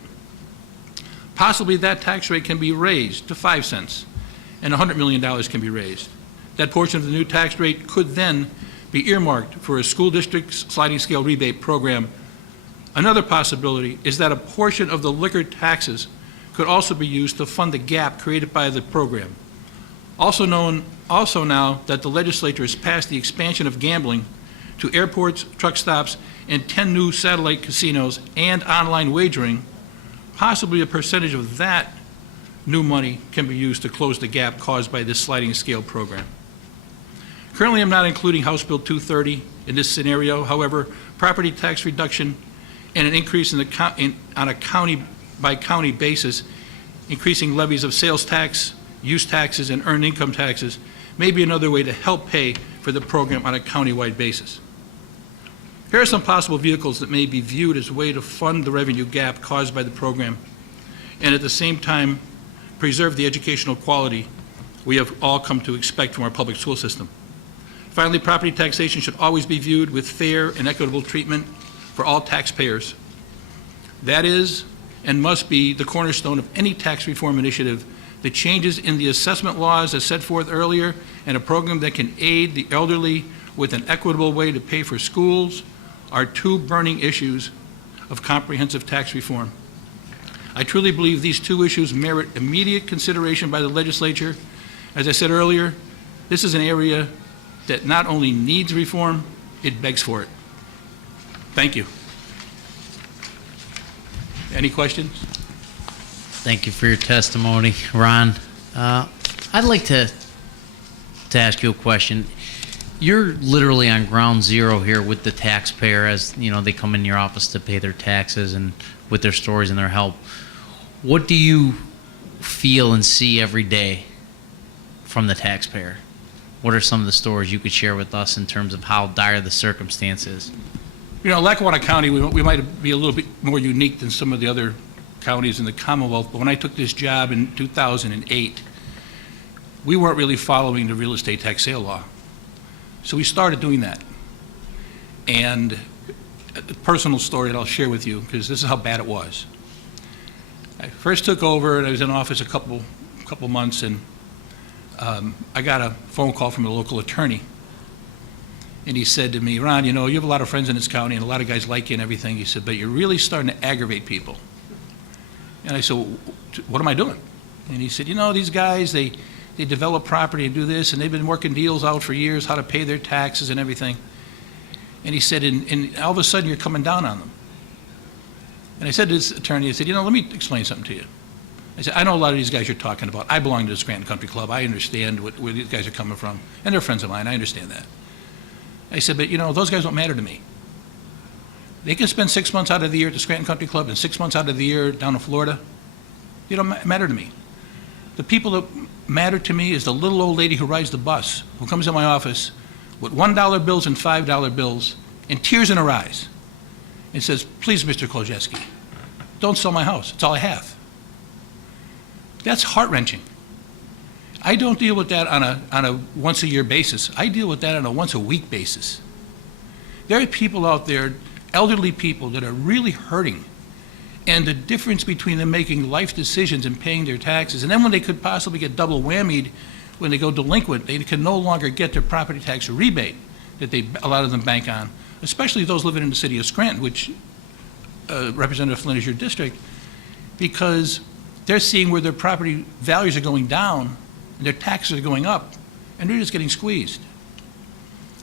Possibly that tax rate can be raised to 5 cents, and $100 million can be raised. That portion of the new tax rate could then be earmarked for a school district sliding scale rebate program. Another possibility is that a portion of the liquor taxes could also be used to fund the gap created by the program. Also now that the legislature has passed the expansion of gambling to airports, truck stops, and 10 new satellite casinos and online wagering, possibly a percentage of that new money can be used to close the gap caused by this sliding scale program. Currently, I'm not including House Bill 230 in this scenario. However, property tax reduction and an increase on a county-by-county basis, increasing levies of sales tax, use taxes, and earned income taxes may be another way to help pay for the program on a county-wide basis. Here are some possible vehicles that may be viewed as a way to fund the revenue gap caused by the program and at the same time preserve the educational quality we have all come to expect from our public school system. Finally, property taxation should always be viewed with fair and equitable treatment for all taxpayers. That is and must be the cornerstone of any tax reform initiative. The changes in the assessment laws as set forth earlier and a program that can aid the elderly with an equitable way to pay for schools are two burning issues of comprehensive tax reform. I truly believe these two issues merit immediate consideration by the legislature. As I said earlier, this is an area that not only needs reform, it begs for it. Thank you. Any questions? Thank you for your testimony, Ron. I'd like to ask you a question. You're literally on ground zero here with the taxpayer as, you know, they come in your office to pay their taxes and with their stories and their help. What do you feel and see every day from the taxpayer? What are some of the stories you could share with us in terms of how dire the circumstances? You know, Lackawanna County, we might be a little bit more unique than some of the other counties in the Commonwealth, but when I took this job in 2008, we weren't really following the real estate tax sale law. So we started doing that. And a personal story that I'll share with you, because this is how bad it was. I first took over, and I was in office a couple months, and I got a phone call from a local attorney. And he said to me, Ron, you know, you have a lot of friends in this county, and a lot of guys like you and everything. He said, but you're really starting to aggravate people. And I said, well, what am I doing? And he said, you know, these guys, they develop property and do this, and they've been working deals out for years, how to pay their taxes and everything. And he said, and all of a sudden you're coming down on them. And I said to this attorney, I said, you know, let me explain something to you. I said, I know a lot of these guys you're talking about. I belong to the Scranton Country Club. I understand where these guys are coming from. And they're friends of mine. I understand that. I said, but you know, those guys don't matter to me. They can spend 6 months out of the year at the Scranton Country Club and 6 months out of the year down in Florida. They don't matter to me. The people that matter to me is the little old lady who rides the bus, who comes in my office with $1 bills and $5 bills and tears in her eyes and says, please, Mr. Koljeski, don't sell my house. It's all I have. That's heart-wrenching. I don't deal with that on a once-a-year basis. I deal with that on a once-a-week basis. There are people out there, elderly people, that are really hurting. And the difference between them making life decisions and paying their taxes, and then when they could possibly get double whammied when they go delinquent, they can no longer get their property tax rebate that a lot of them bank on especially those living in the city of Scranton, which Representative Flynn is your district, because they're seeing where their property values are going down and their taxes are going up, and they're just getting squeezed.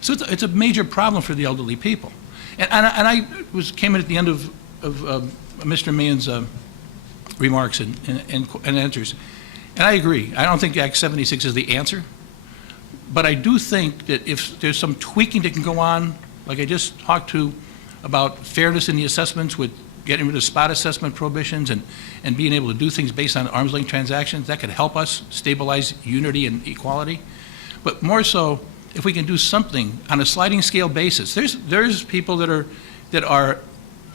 So it's a major problem for the elderly people. And I came in at the end of Mr. Maen's remarks and answers, and I agree. I don't think Act 76 is the answer, but I do think that if there's some tweaking that can go on, like I just talked to about fairness in the assessments with getting rid of spot assessment prohibitions and being able to do things based on arm's length transactions, that could help us stabilize unity and equality. But more so, if we can do something on a sliding scale basis. There's people that are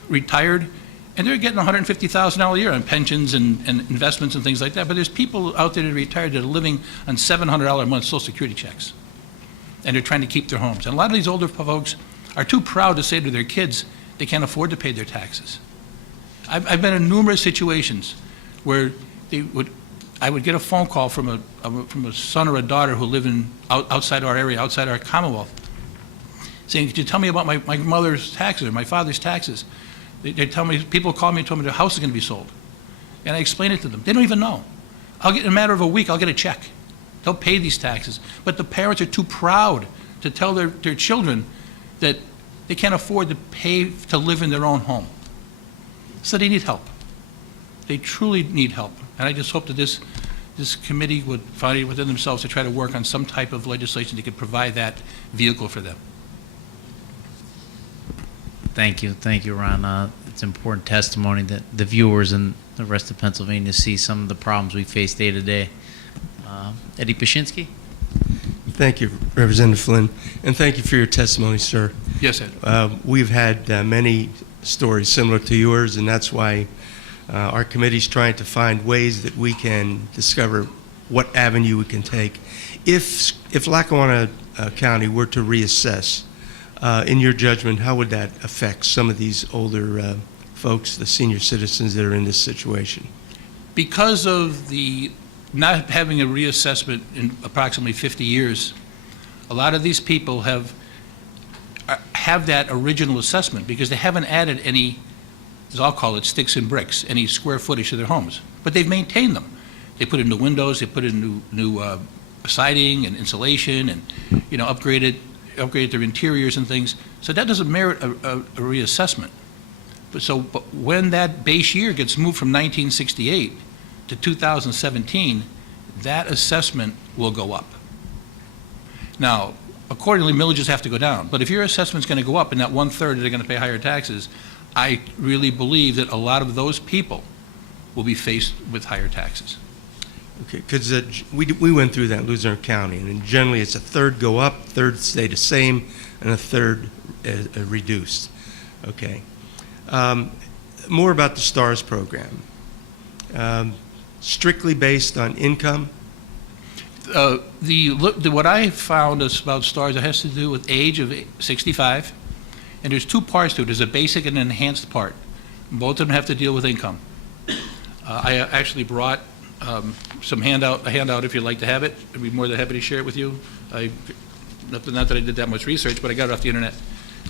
retired, and they're getting $150,000 a year on pensions and investments and things like that. But there's people out there that are retired that are living on $700 a month Social Security checks, and they're trying to keep their homes. And a lot of these older folks are too proud to say to their kids they can't afford to pay their taxes. I've been in numerous situations where I would get a phone call from a son or a daughter who live outside our area, outside our Commonwealth, saying, "Could you tell me about my mother's taxes or my father's taxes?" They tell me, people call me and tell me their house is going to be sold. And I explain it to them. They don't even know. In a matter of a week, I'll get a check. They'll pay these taxes. But the parents are too proud to tell their children that they can't afford to pay to live in their own home. So they need help. They truly need help. And I just hope that this committee would find it within themselves to try to work on some type of legislation that could provide that vehicle for them. Thank you, Ron. It's important testimony that the viewers and the rest of Pennsylvania see some of the problems we face day to day. Eddie Pashinsky? Thank you, Representative Flynn, and thank you for your testimony, sir. Yes, Ed. We've had many stories similar to yours, and that's why our committee's trying to find ways that we can discover what avenue we can take. If Lackawanna County were to reassess, in your judgment, how would that affect some of these older folks, the senior citizens that are in this situation? Because of the not having a reassessment in approximately 50 years, a lot of these people have that original assessment because they haven't added any, as I'll call it, sticks and bricks, any square footage to their homes. But they've maintained them. They put in new windows, they put in new siding and insulation, and upgraded their interiors and things. So that doesn't merit a reassessment. But when that base year gets moved from 1968 to 2017, that assessment will go up. Now, accordingly, millages have to go down. But if your assessment's going to go up and that 1/3 that are going to pay higher taxes, I really believe that a lot of those people will be faced with higher taxes. Okay, because we went through that in Luzerne County, and generally it's 1/3 go up, 1/3 stay the same, and 1/3 reduced. Okay. More about the STARS program. Strictly based on income? What I found is about STARS, it has to do with age of 65, and there's two parts to it. There's a basic and an enhanced part. Both of them have to deal with income. I actually brought a handout if you'd like to have it. I'd be more than happy to share it with you. Not that I did that much research, but I got it off the internet.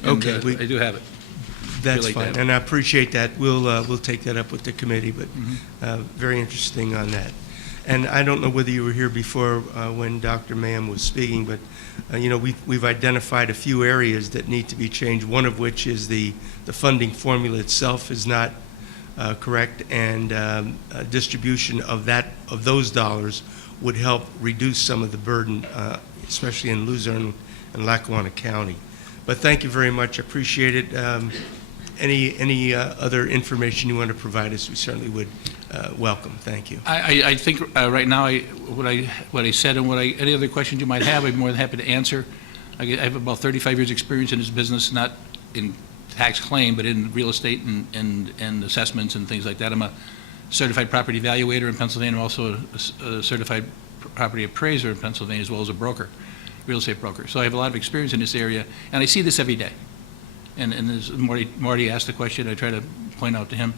And, Okay. I do have it. That's like fine, that. and I appreciate that. We'll take that up with the committee, but very interesting on that. And I don't know whether you were here before when Dr. Maen was speaking, but we've identified a few areas that need to be changed. One of which is the funding formula itself is not correct, and distribution of those dollars would help reduce some of the burden, especially in Luzerne and Lackawanna County. But thank you very much. I appreciate it. Any other information you want to provide us, we certainly would welcome. Thank you. I think right now what I said and any other questions you might have, I'm more than happy to answer. I have about 35 years experience in this business, not in tax claim, but in real estate and assessments and things like that. I'm a certified property evaluator in Pennsylvania. I'm also a certified property appraiser in Pennsylvania, as well as a broker, real estate broker. So I have a lot of experience in this area, and I see this every day. And as Marty asked the question, I try to point out to him,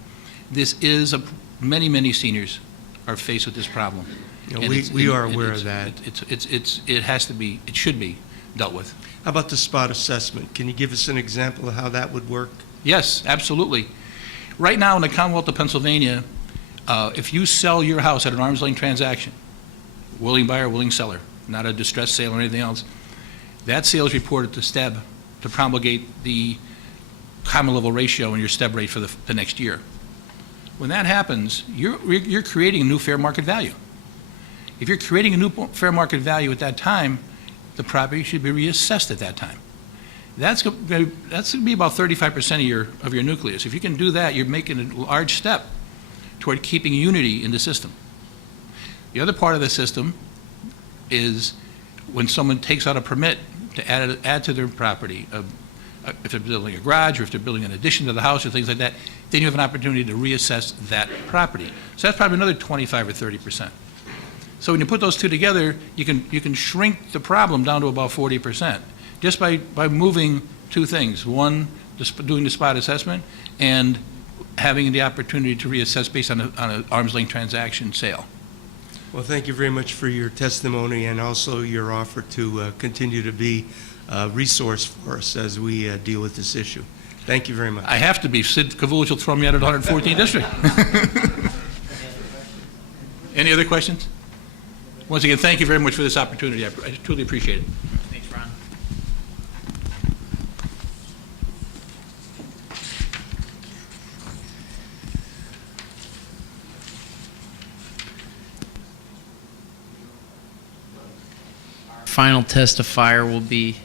this is many seniors are faced with this problem. We are aware of that. It should be dealt with. How about the spot assessment? Can you give us an example of how that would work? Yes, absolutely. Right now in the Commonwealth of Pennsylvania, if you sell your house at an arm's length transaction, willing buyer, willing seller, not a distressed sale or anything else, that sale is reported to STEB to promulgate the common level ratio and your STEB rate for the next year. When that happens, you're creating a new fair market value. If you're creating a new fair market value at that time, the property should be reassessed at that time. That's going to be about 35% of your nucleus. If you can do that, you're making a large step toward keeping unity in the system. The other part of the system is when someone takes out a permit to add to their property, if they're building a garage or if they're building an addition to the house or things like that, then you have an opportunity to reassess that property. So that's probably another 25 or 30%. So when you put those two together, you can shrink the problem down to about 40%, just by moving two things. One, doing the spot assessment, and having the opportunity to reassess based on an arm's length transaction sale. Well, thank you very much for your testimony and also your offer to continue to be a resource for us as we deal with this issue. Thank you very much. I have to be. Sid Kavulich will throw me out of the 114th district. Any other questions? Once again, thank you very much for this opportunity. I truly appreciate it. Thanks, Ron. Final testifier will be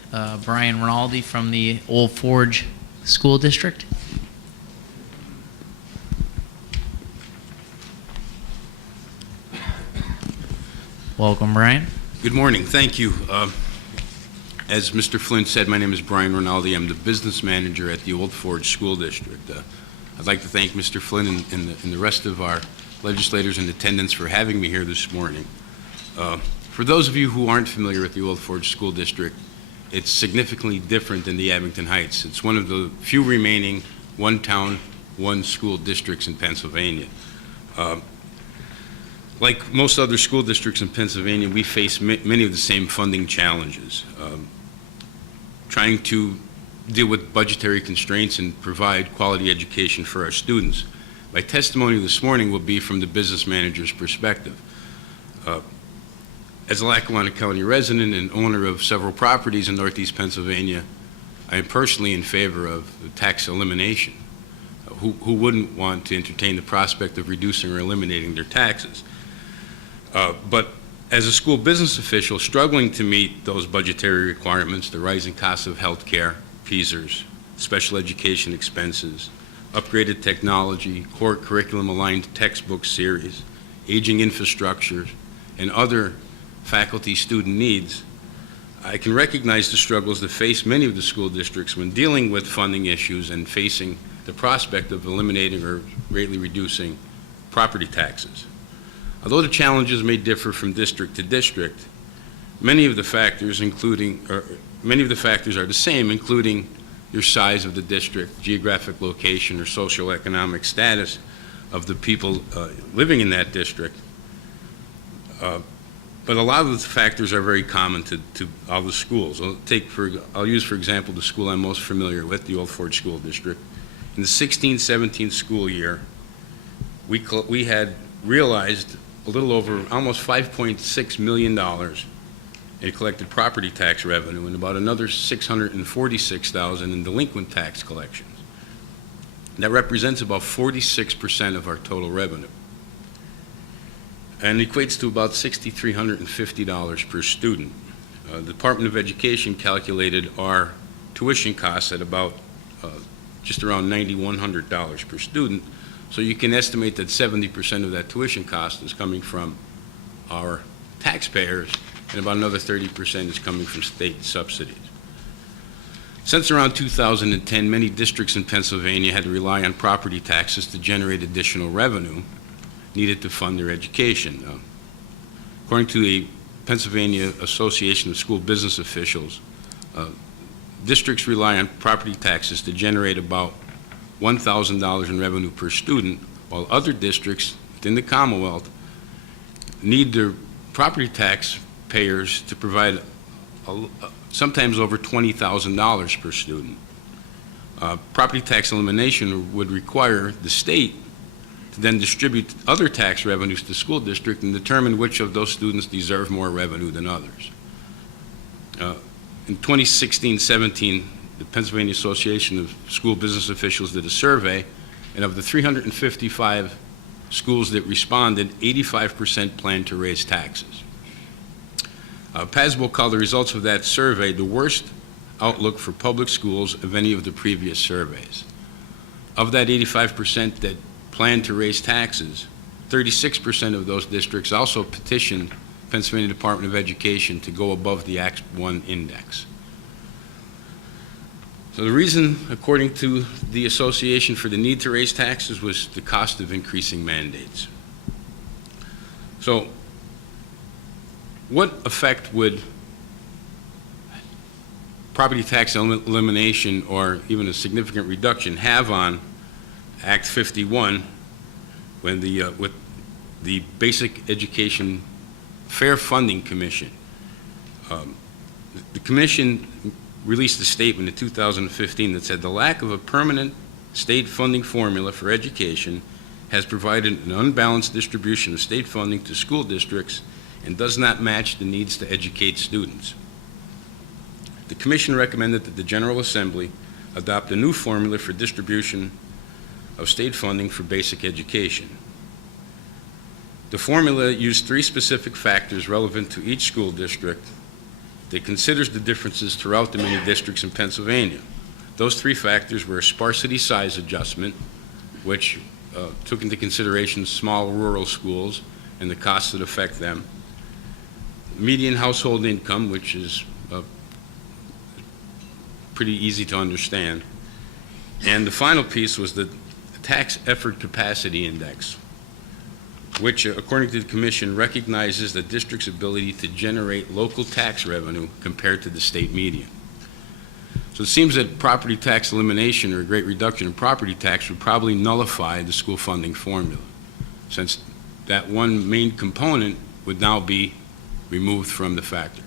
Brian Rinaldi from the Old Forge School District. Welcome, Brian. Good morning. Thank you. As Mr. Flynn said, my name is Brian Rinaldi. I'm the business manager at the Old Forge School District. I'd like to thank Mr. Flynn and the rest of our legislators in attendance for having me here this morning. For those of you who aren't familiar with the Old Forge School District, it's significantly different than the Abington Heights. It's one of the few remaining one town, one school districts in Pennsylvania. Like most other school districts in Pennsylvania, we face many of the same funding challenges. Trying to deal with budgetary constraints and provide quality education for our students. My testimony this morning will be from the business manager's perspective. As a Lackawanna County resident and owner of several properties in Northeast Pennsylvania, I am personally in favor of the tax elimination. Who wouldn't want to entertain the prospect of reducing or eliminating their taxes? But as a school business official struggling to meet those budgetary requirements, the rising costs of health care, PSERS, special education expenses, upgraded technology, core curriculum-aligned textbook series, aging infrastructure, and other faculty-student needs, I can recognize the struggles that face many of the school districts when dealing with funding issues and facing the prospect of eliminating or greatly reducing property taxes. Although the challenges may differ from district to district, many of the factors are the same, including your size of the district, geographic location, or socioeconomic status of the people living in that district. But a lot of the factors are very common to all the schools. I'll use, for example, the school I'm most familiar with, the Old Forge School District. In the 16-17 school year, we had realized a little over almost $5.6 million in collected property tax revenue and about another $646,000 in delinquent tax collections. That represents about 46% of our total revenue and equates to about $6,350 per student. The Department of Education calculated our tuition costs at about just around $9,100 per student. So you can estimate that 70% of that tuition cost is coming from our taxpayers, and about another 30% is coming from state subsidies. Since around 2010, many districts in Pennsylvania had to rely on property taxes to generate additional revenue needed to fund their education. According to the Pennsylvania Association of School Business Officials, districts rely on property taxes to generate about $1,000 in revenue per student, while other districts within the Commonwealth need their property tax payers to provide sometimes over $20,000 per student. Property tax elimination would require the state to then distribute other tax revenues to the school district and determine which of those students deserve more revenue than others. In 2016-17, the Pennsylvania Association of School Business Officials did a survey, and of the 355 schools that responded, 85% planned to raise taxes. PASBO called the results of that survey the worst outlook for public schools of any of the previous surveys. Of that 85% that planned to raise taxes, 36% of those districts also petitioned Pennsylvania Department of Education to go above the Act 1 index. So the reason, according to the association, for the need to raise taxes was the cost of increasing mandates. So what effect would property tax elimination or even a significant reduction have on Act 51 when with the Basic Education Fair Funding Commission? The commission released a statement in 2015 that said the lack of a permanent state funding formula for education has provided an unbalanced distribution of state funding to school districts and does not match the needs to educate students. The Commission recommended that the General Assembly adopt a new formula for distribution of state funding for basic education. The formula used 3 specific factors relevant to each school district that considers the differences throughout the many districts in Pennsylvania. Those 3 factors were a sparsity size adjustment, which took into consideration small rural schools and the costs that affect them, median household income, which is pretty easy to understand, and the final piece was the tax effort capacity index, which, according to the Commission, recognizes the district's ability to generate local tax revenue compared to the state median. So it seems that property tax elimination or a great reduction in property tax would probably nullify the school funding formula, since that one main component would now be removed from the factor.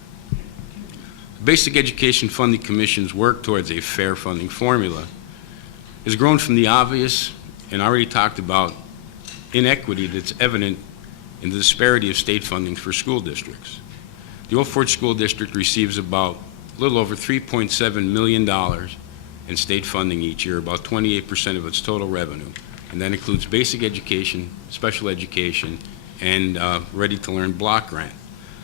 The Basic Education Funding Commission's work towards a fair funding formula has grown from the obvious and already talked about inequity that's evident in the disparity of state funding for school districts. The Old Fort School District receives about a little over $3.7 million in state funding each year, about 28% of its total revenue, and that includes basic education, special education, and ready-to-learn block grant.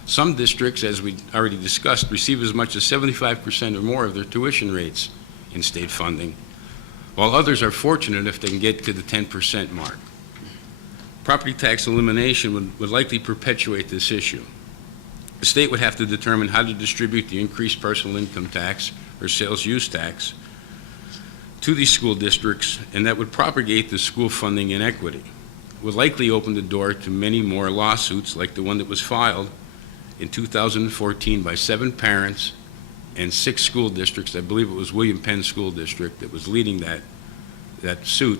Some districts, as we already discussed, receive as much as 75% or more of their tuition rates in state funding, while others are fortunate if they can get to the 10% mark. Property tax elimination would likely perpetuate this issue. The state would have to determine how to distribute the increased personal income tax or sales use tax to these school districts, and that would propagate the school funding inequity. It would likely open the door to many more lawsuits like the one that was filed in 2014 by 7 parents and 6 school districts. I believe it was William Penn School District that was leading that suit,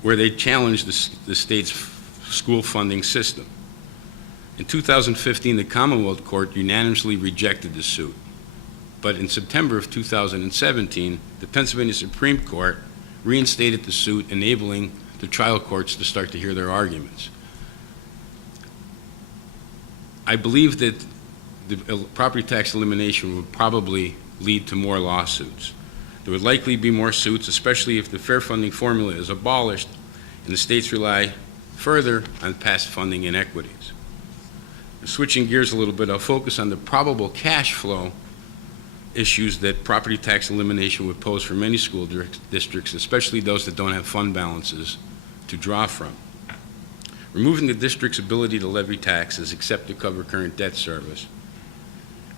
where they challenged the state's school funding system. In 2015, the Commonwealth Court unanimously rejected the suit. But in September of 2017, the Pennsylvania Supreme Court reinstated the suit, enabling the trial courts to start to hear their arguments. I believe that the property tax elimination would probably lead to more lawsuits. There would likely be more suits, especially if the fair funding formula is abolished and the states rely further on past funding inequities. Switching gears a little bit, I'll focus on the probable cash flow issues that property tax elimination would pose for many school districts, especially those that don't have fund balances to draw from. Removing the district's ability to levy taxes except to cover current debt service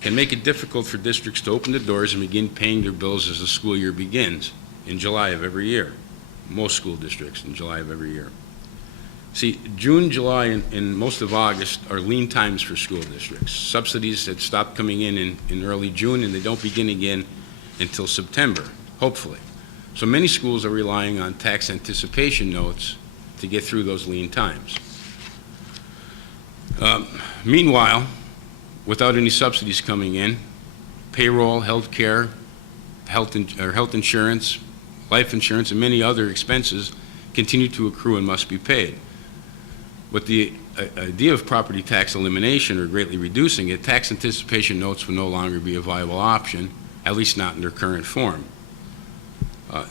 can make it difficult for districts to open the doors and begin paying their bills as the school year begins in July of every year. Most school districts in July of every year. See, June, July, and most of August are lean times for school districts. Subsidies had stopped coming in early June, and they don't begin again until September, hopefully. So many schools are relying on tax anticipation notes to get through those lean times. Meanwhile, without any subsidies coming in, payroll, health care, health insurance, life insurance, and many other expenses continue to accrue and must be paid. With the idea of property tax elimination or greatly reducing it, tax anticipation notes will no longer be a viable option, at least not in their current form.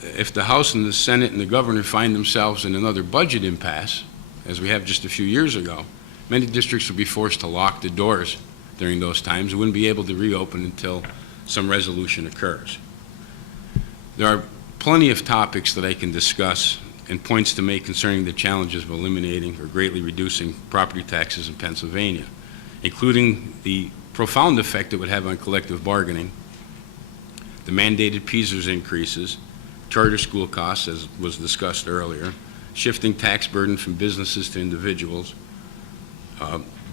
If the House and the Senate and the governor find themselves in another budget impasse, as we have just a few years ago, many districts will be forced to lock the doors during those times and wouldn't be able to reopen until some resolution occurs. There are plenty of topics that I can discuss and points to make concerning the challenges of eliminating or greatly reducing property taxes in Pennsylvania, including the profound effect it would have on collective bargaining, the mandated PSERS increases, charter school costs, as was discussed earlier, shifting tax burden from businesses to individuals,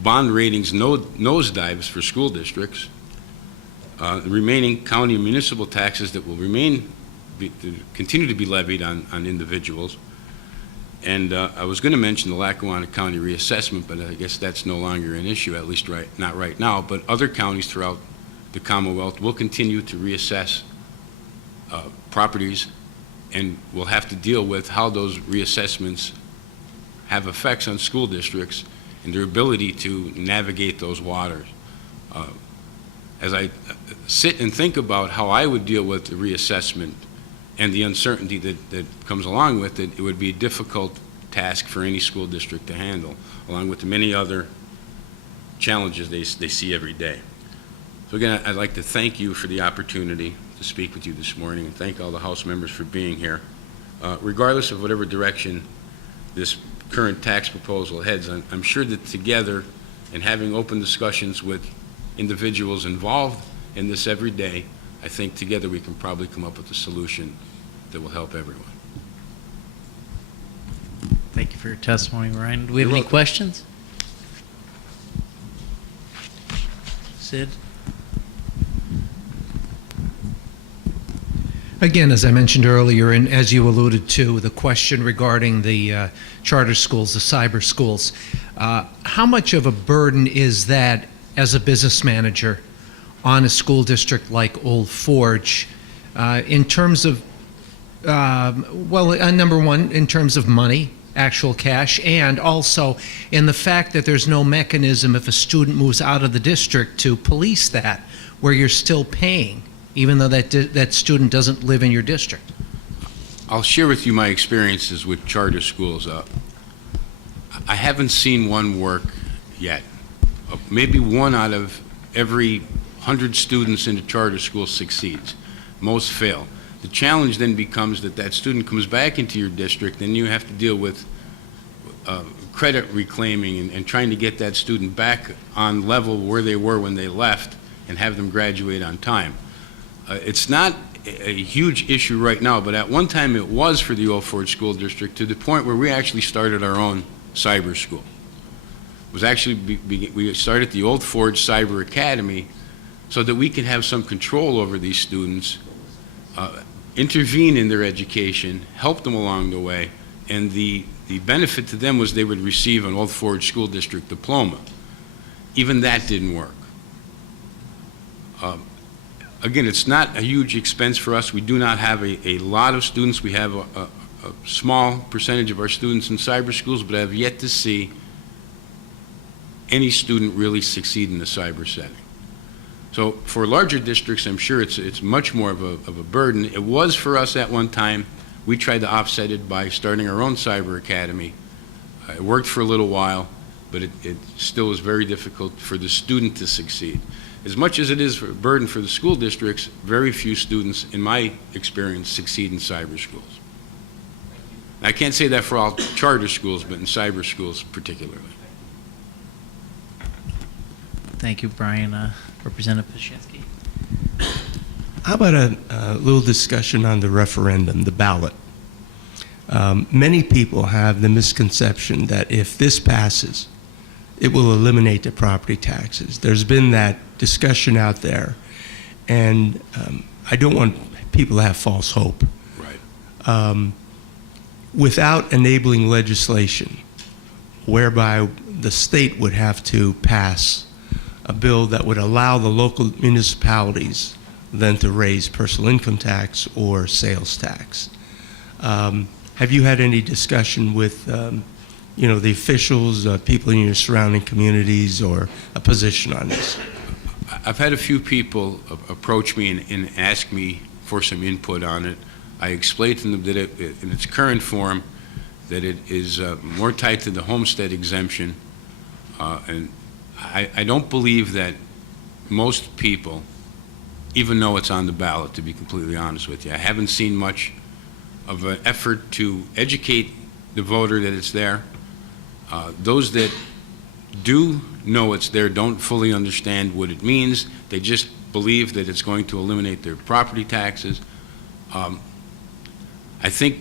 bond ratings nosedives for school districts, the remaining county and municipal taxes that will continue to be levied on individuals. And I was going to mention the Lackawanna County reassessment, but I guess that's no longer an issue, at least not right now. But other counties throughout the Commonwealth will continue to reassess properties, and we'll have to deal with how those reassessments have effects on school districts and their ability to navigate those waters. As I sit and think about how I would deal with the reassessment and the uncertainty that comes along with it, it would be a difficult task for any school district to handle, along with the many other challenges they see every day. So again, I'd like to thank you for the opportunity to speak with you this morning, and thank all the House members for being here. Regardless of whatever direction this current tax proposal heads, I'm sure that together, and having open discussions with individuals involved in this every day, I think together we can probably come up with a solution that will help everyone. Thank you for your testimony, Ryan. Do we have You're any welcome. questions? Sid? Again, as I mentioned earlier, and as you alluded to, the question regarding the charter schools, the cyber schools, how much of a burden is that as a business manager on a school district like Old Forge in terms of, number one, in terms of money, actual cash, and also in the fact that there's no mechanism if a student moves out of the district to police that, where you're still paying, even though that student doesn't live in your district? I'll share with you my experiences with charter schools. I haven't seen one work yet. Maybe one out of every 100 students in a charter school succeeds. Most fail. The challenge then becomes that student comes back into your district, and you have to deal with credit reclaiming and trying to get that student back on level where they were when they left and have them graduate on time. It's not a huge issue right now, but at one time it was for the Old Forge School District, to the point where we actually started our own cyber school. It was actually, we started the Old Forge Cyber Academy so that we can have some control over these students, intervene in their education, help them along the way, and the benefit to them was they would receive an Old Forge School District diploma. Even that didn't work. Again, it's not a huge expense for us. We do not have a lot of students. We have a small percentage of our students in cyber schools, but I have yet to see any student really succeed in the cyber setting. So for larger districts, I'm sure it's much more of a burden. It was for us at one time. We tried to offset it by starting our own cyber academy. It worked for a little while, but it still is very difficult for the student to succeed. As much as it is a burden for the school districts, very few students, in my experience, succeed in cyber schools. I can't say that for all charter schools, but in cyber schools particularly. Thank you, Brian. Representative Pashensky. How about a little discussion on the referendum, the ballot? Many people have the misconception that if this passes, it will eliminate the property taxes. There's been that discussion out there, and I don't want people to have false hope. Right. Without enabling legislation, whereby the state would have to pass a bill that would allow the local municipalities then to raise personal income tax or sales tax. Have you had any discussion with the officials, people in your surrounding communities, or a position on this? I've had a few people approach me and ask me for some input on it. I explained to them that in its current form, that it is more tied to the homestead exemption, and I don't believe that most people even know it's on the ballot, to be completely honest with you. I haven't seen much of an effort to educate the voter that it's there. Those that do know it's there don't fully understand what it means. They just believe that it's going to eliminate their property taxes. I think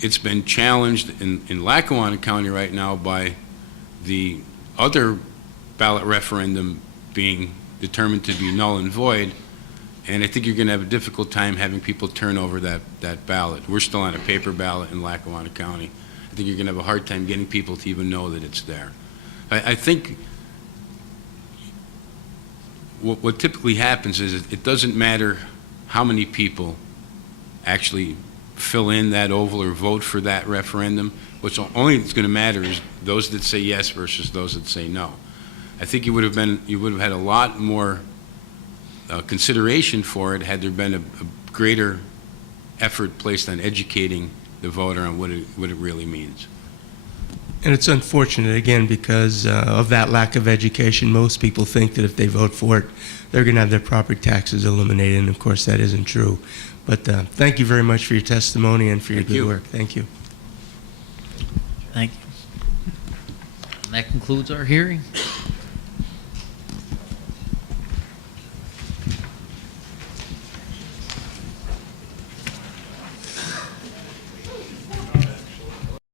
it's been challenged in Lackawanna County right now by the other ballot referendum being determined to be null and void, and I think you're going to have a difficult time having people turn over that ballot. We're still on a paper ballot in Lackawanna County. I think you're going to have a hard time getting people to even know that it's there. I think what typically happens is it doesn't matter how many people actually fill in that oval or vote for that referendum. What's only that's going to matter is those that say yes versus those that say no. I think you would have had a lot more consideration for it had there been a greater effort placed on educating the voter on what it really means. And it's unfortunate, again, because of that lack of education. Most people think that if they vote for it, they're going to have their property taxes eliminated, and of course that isn't true. But thank you very much for your testimony and for your good work. Thank you. Thank you. And that concludes our hearing.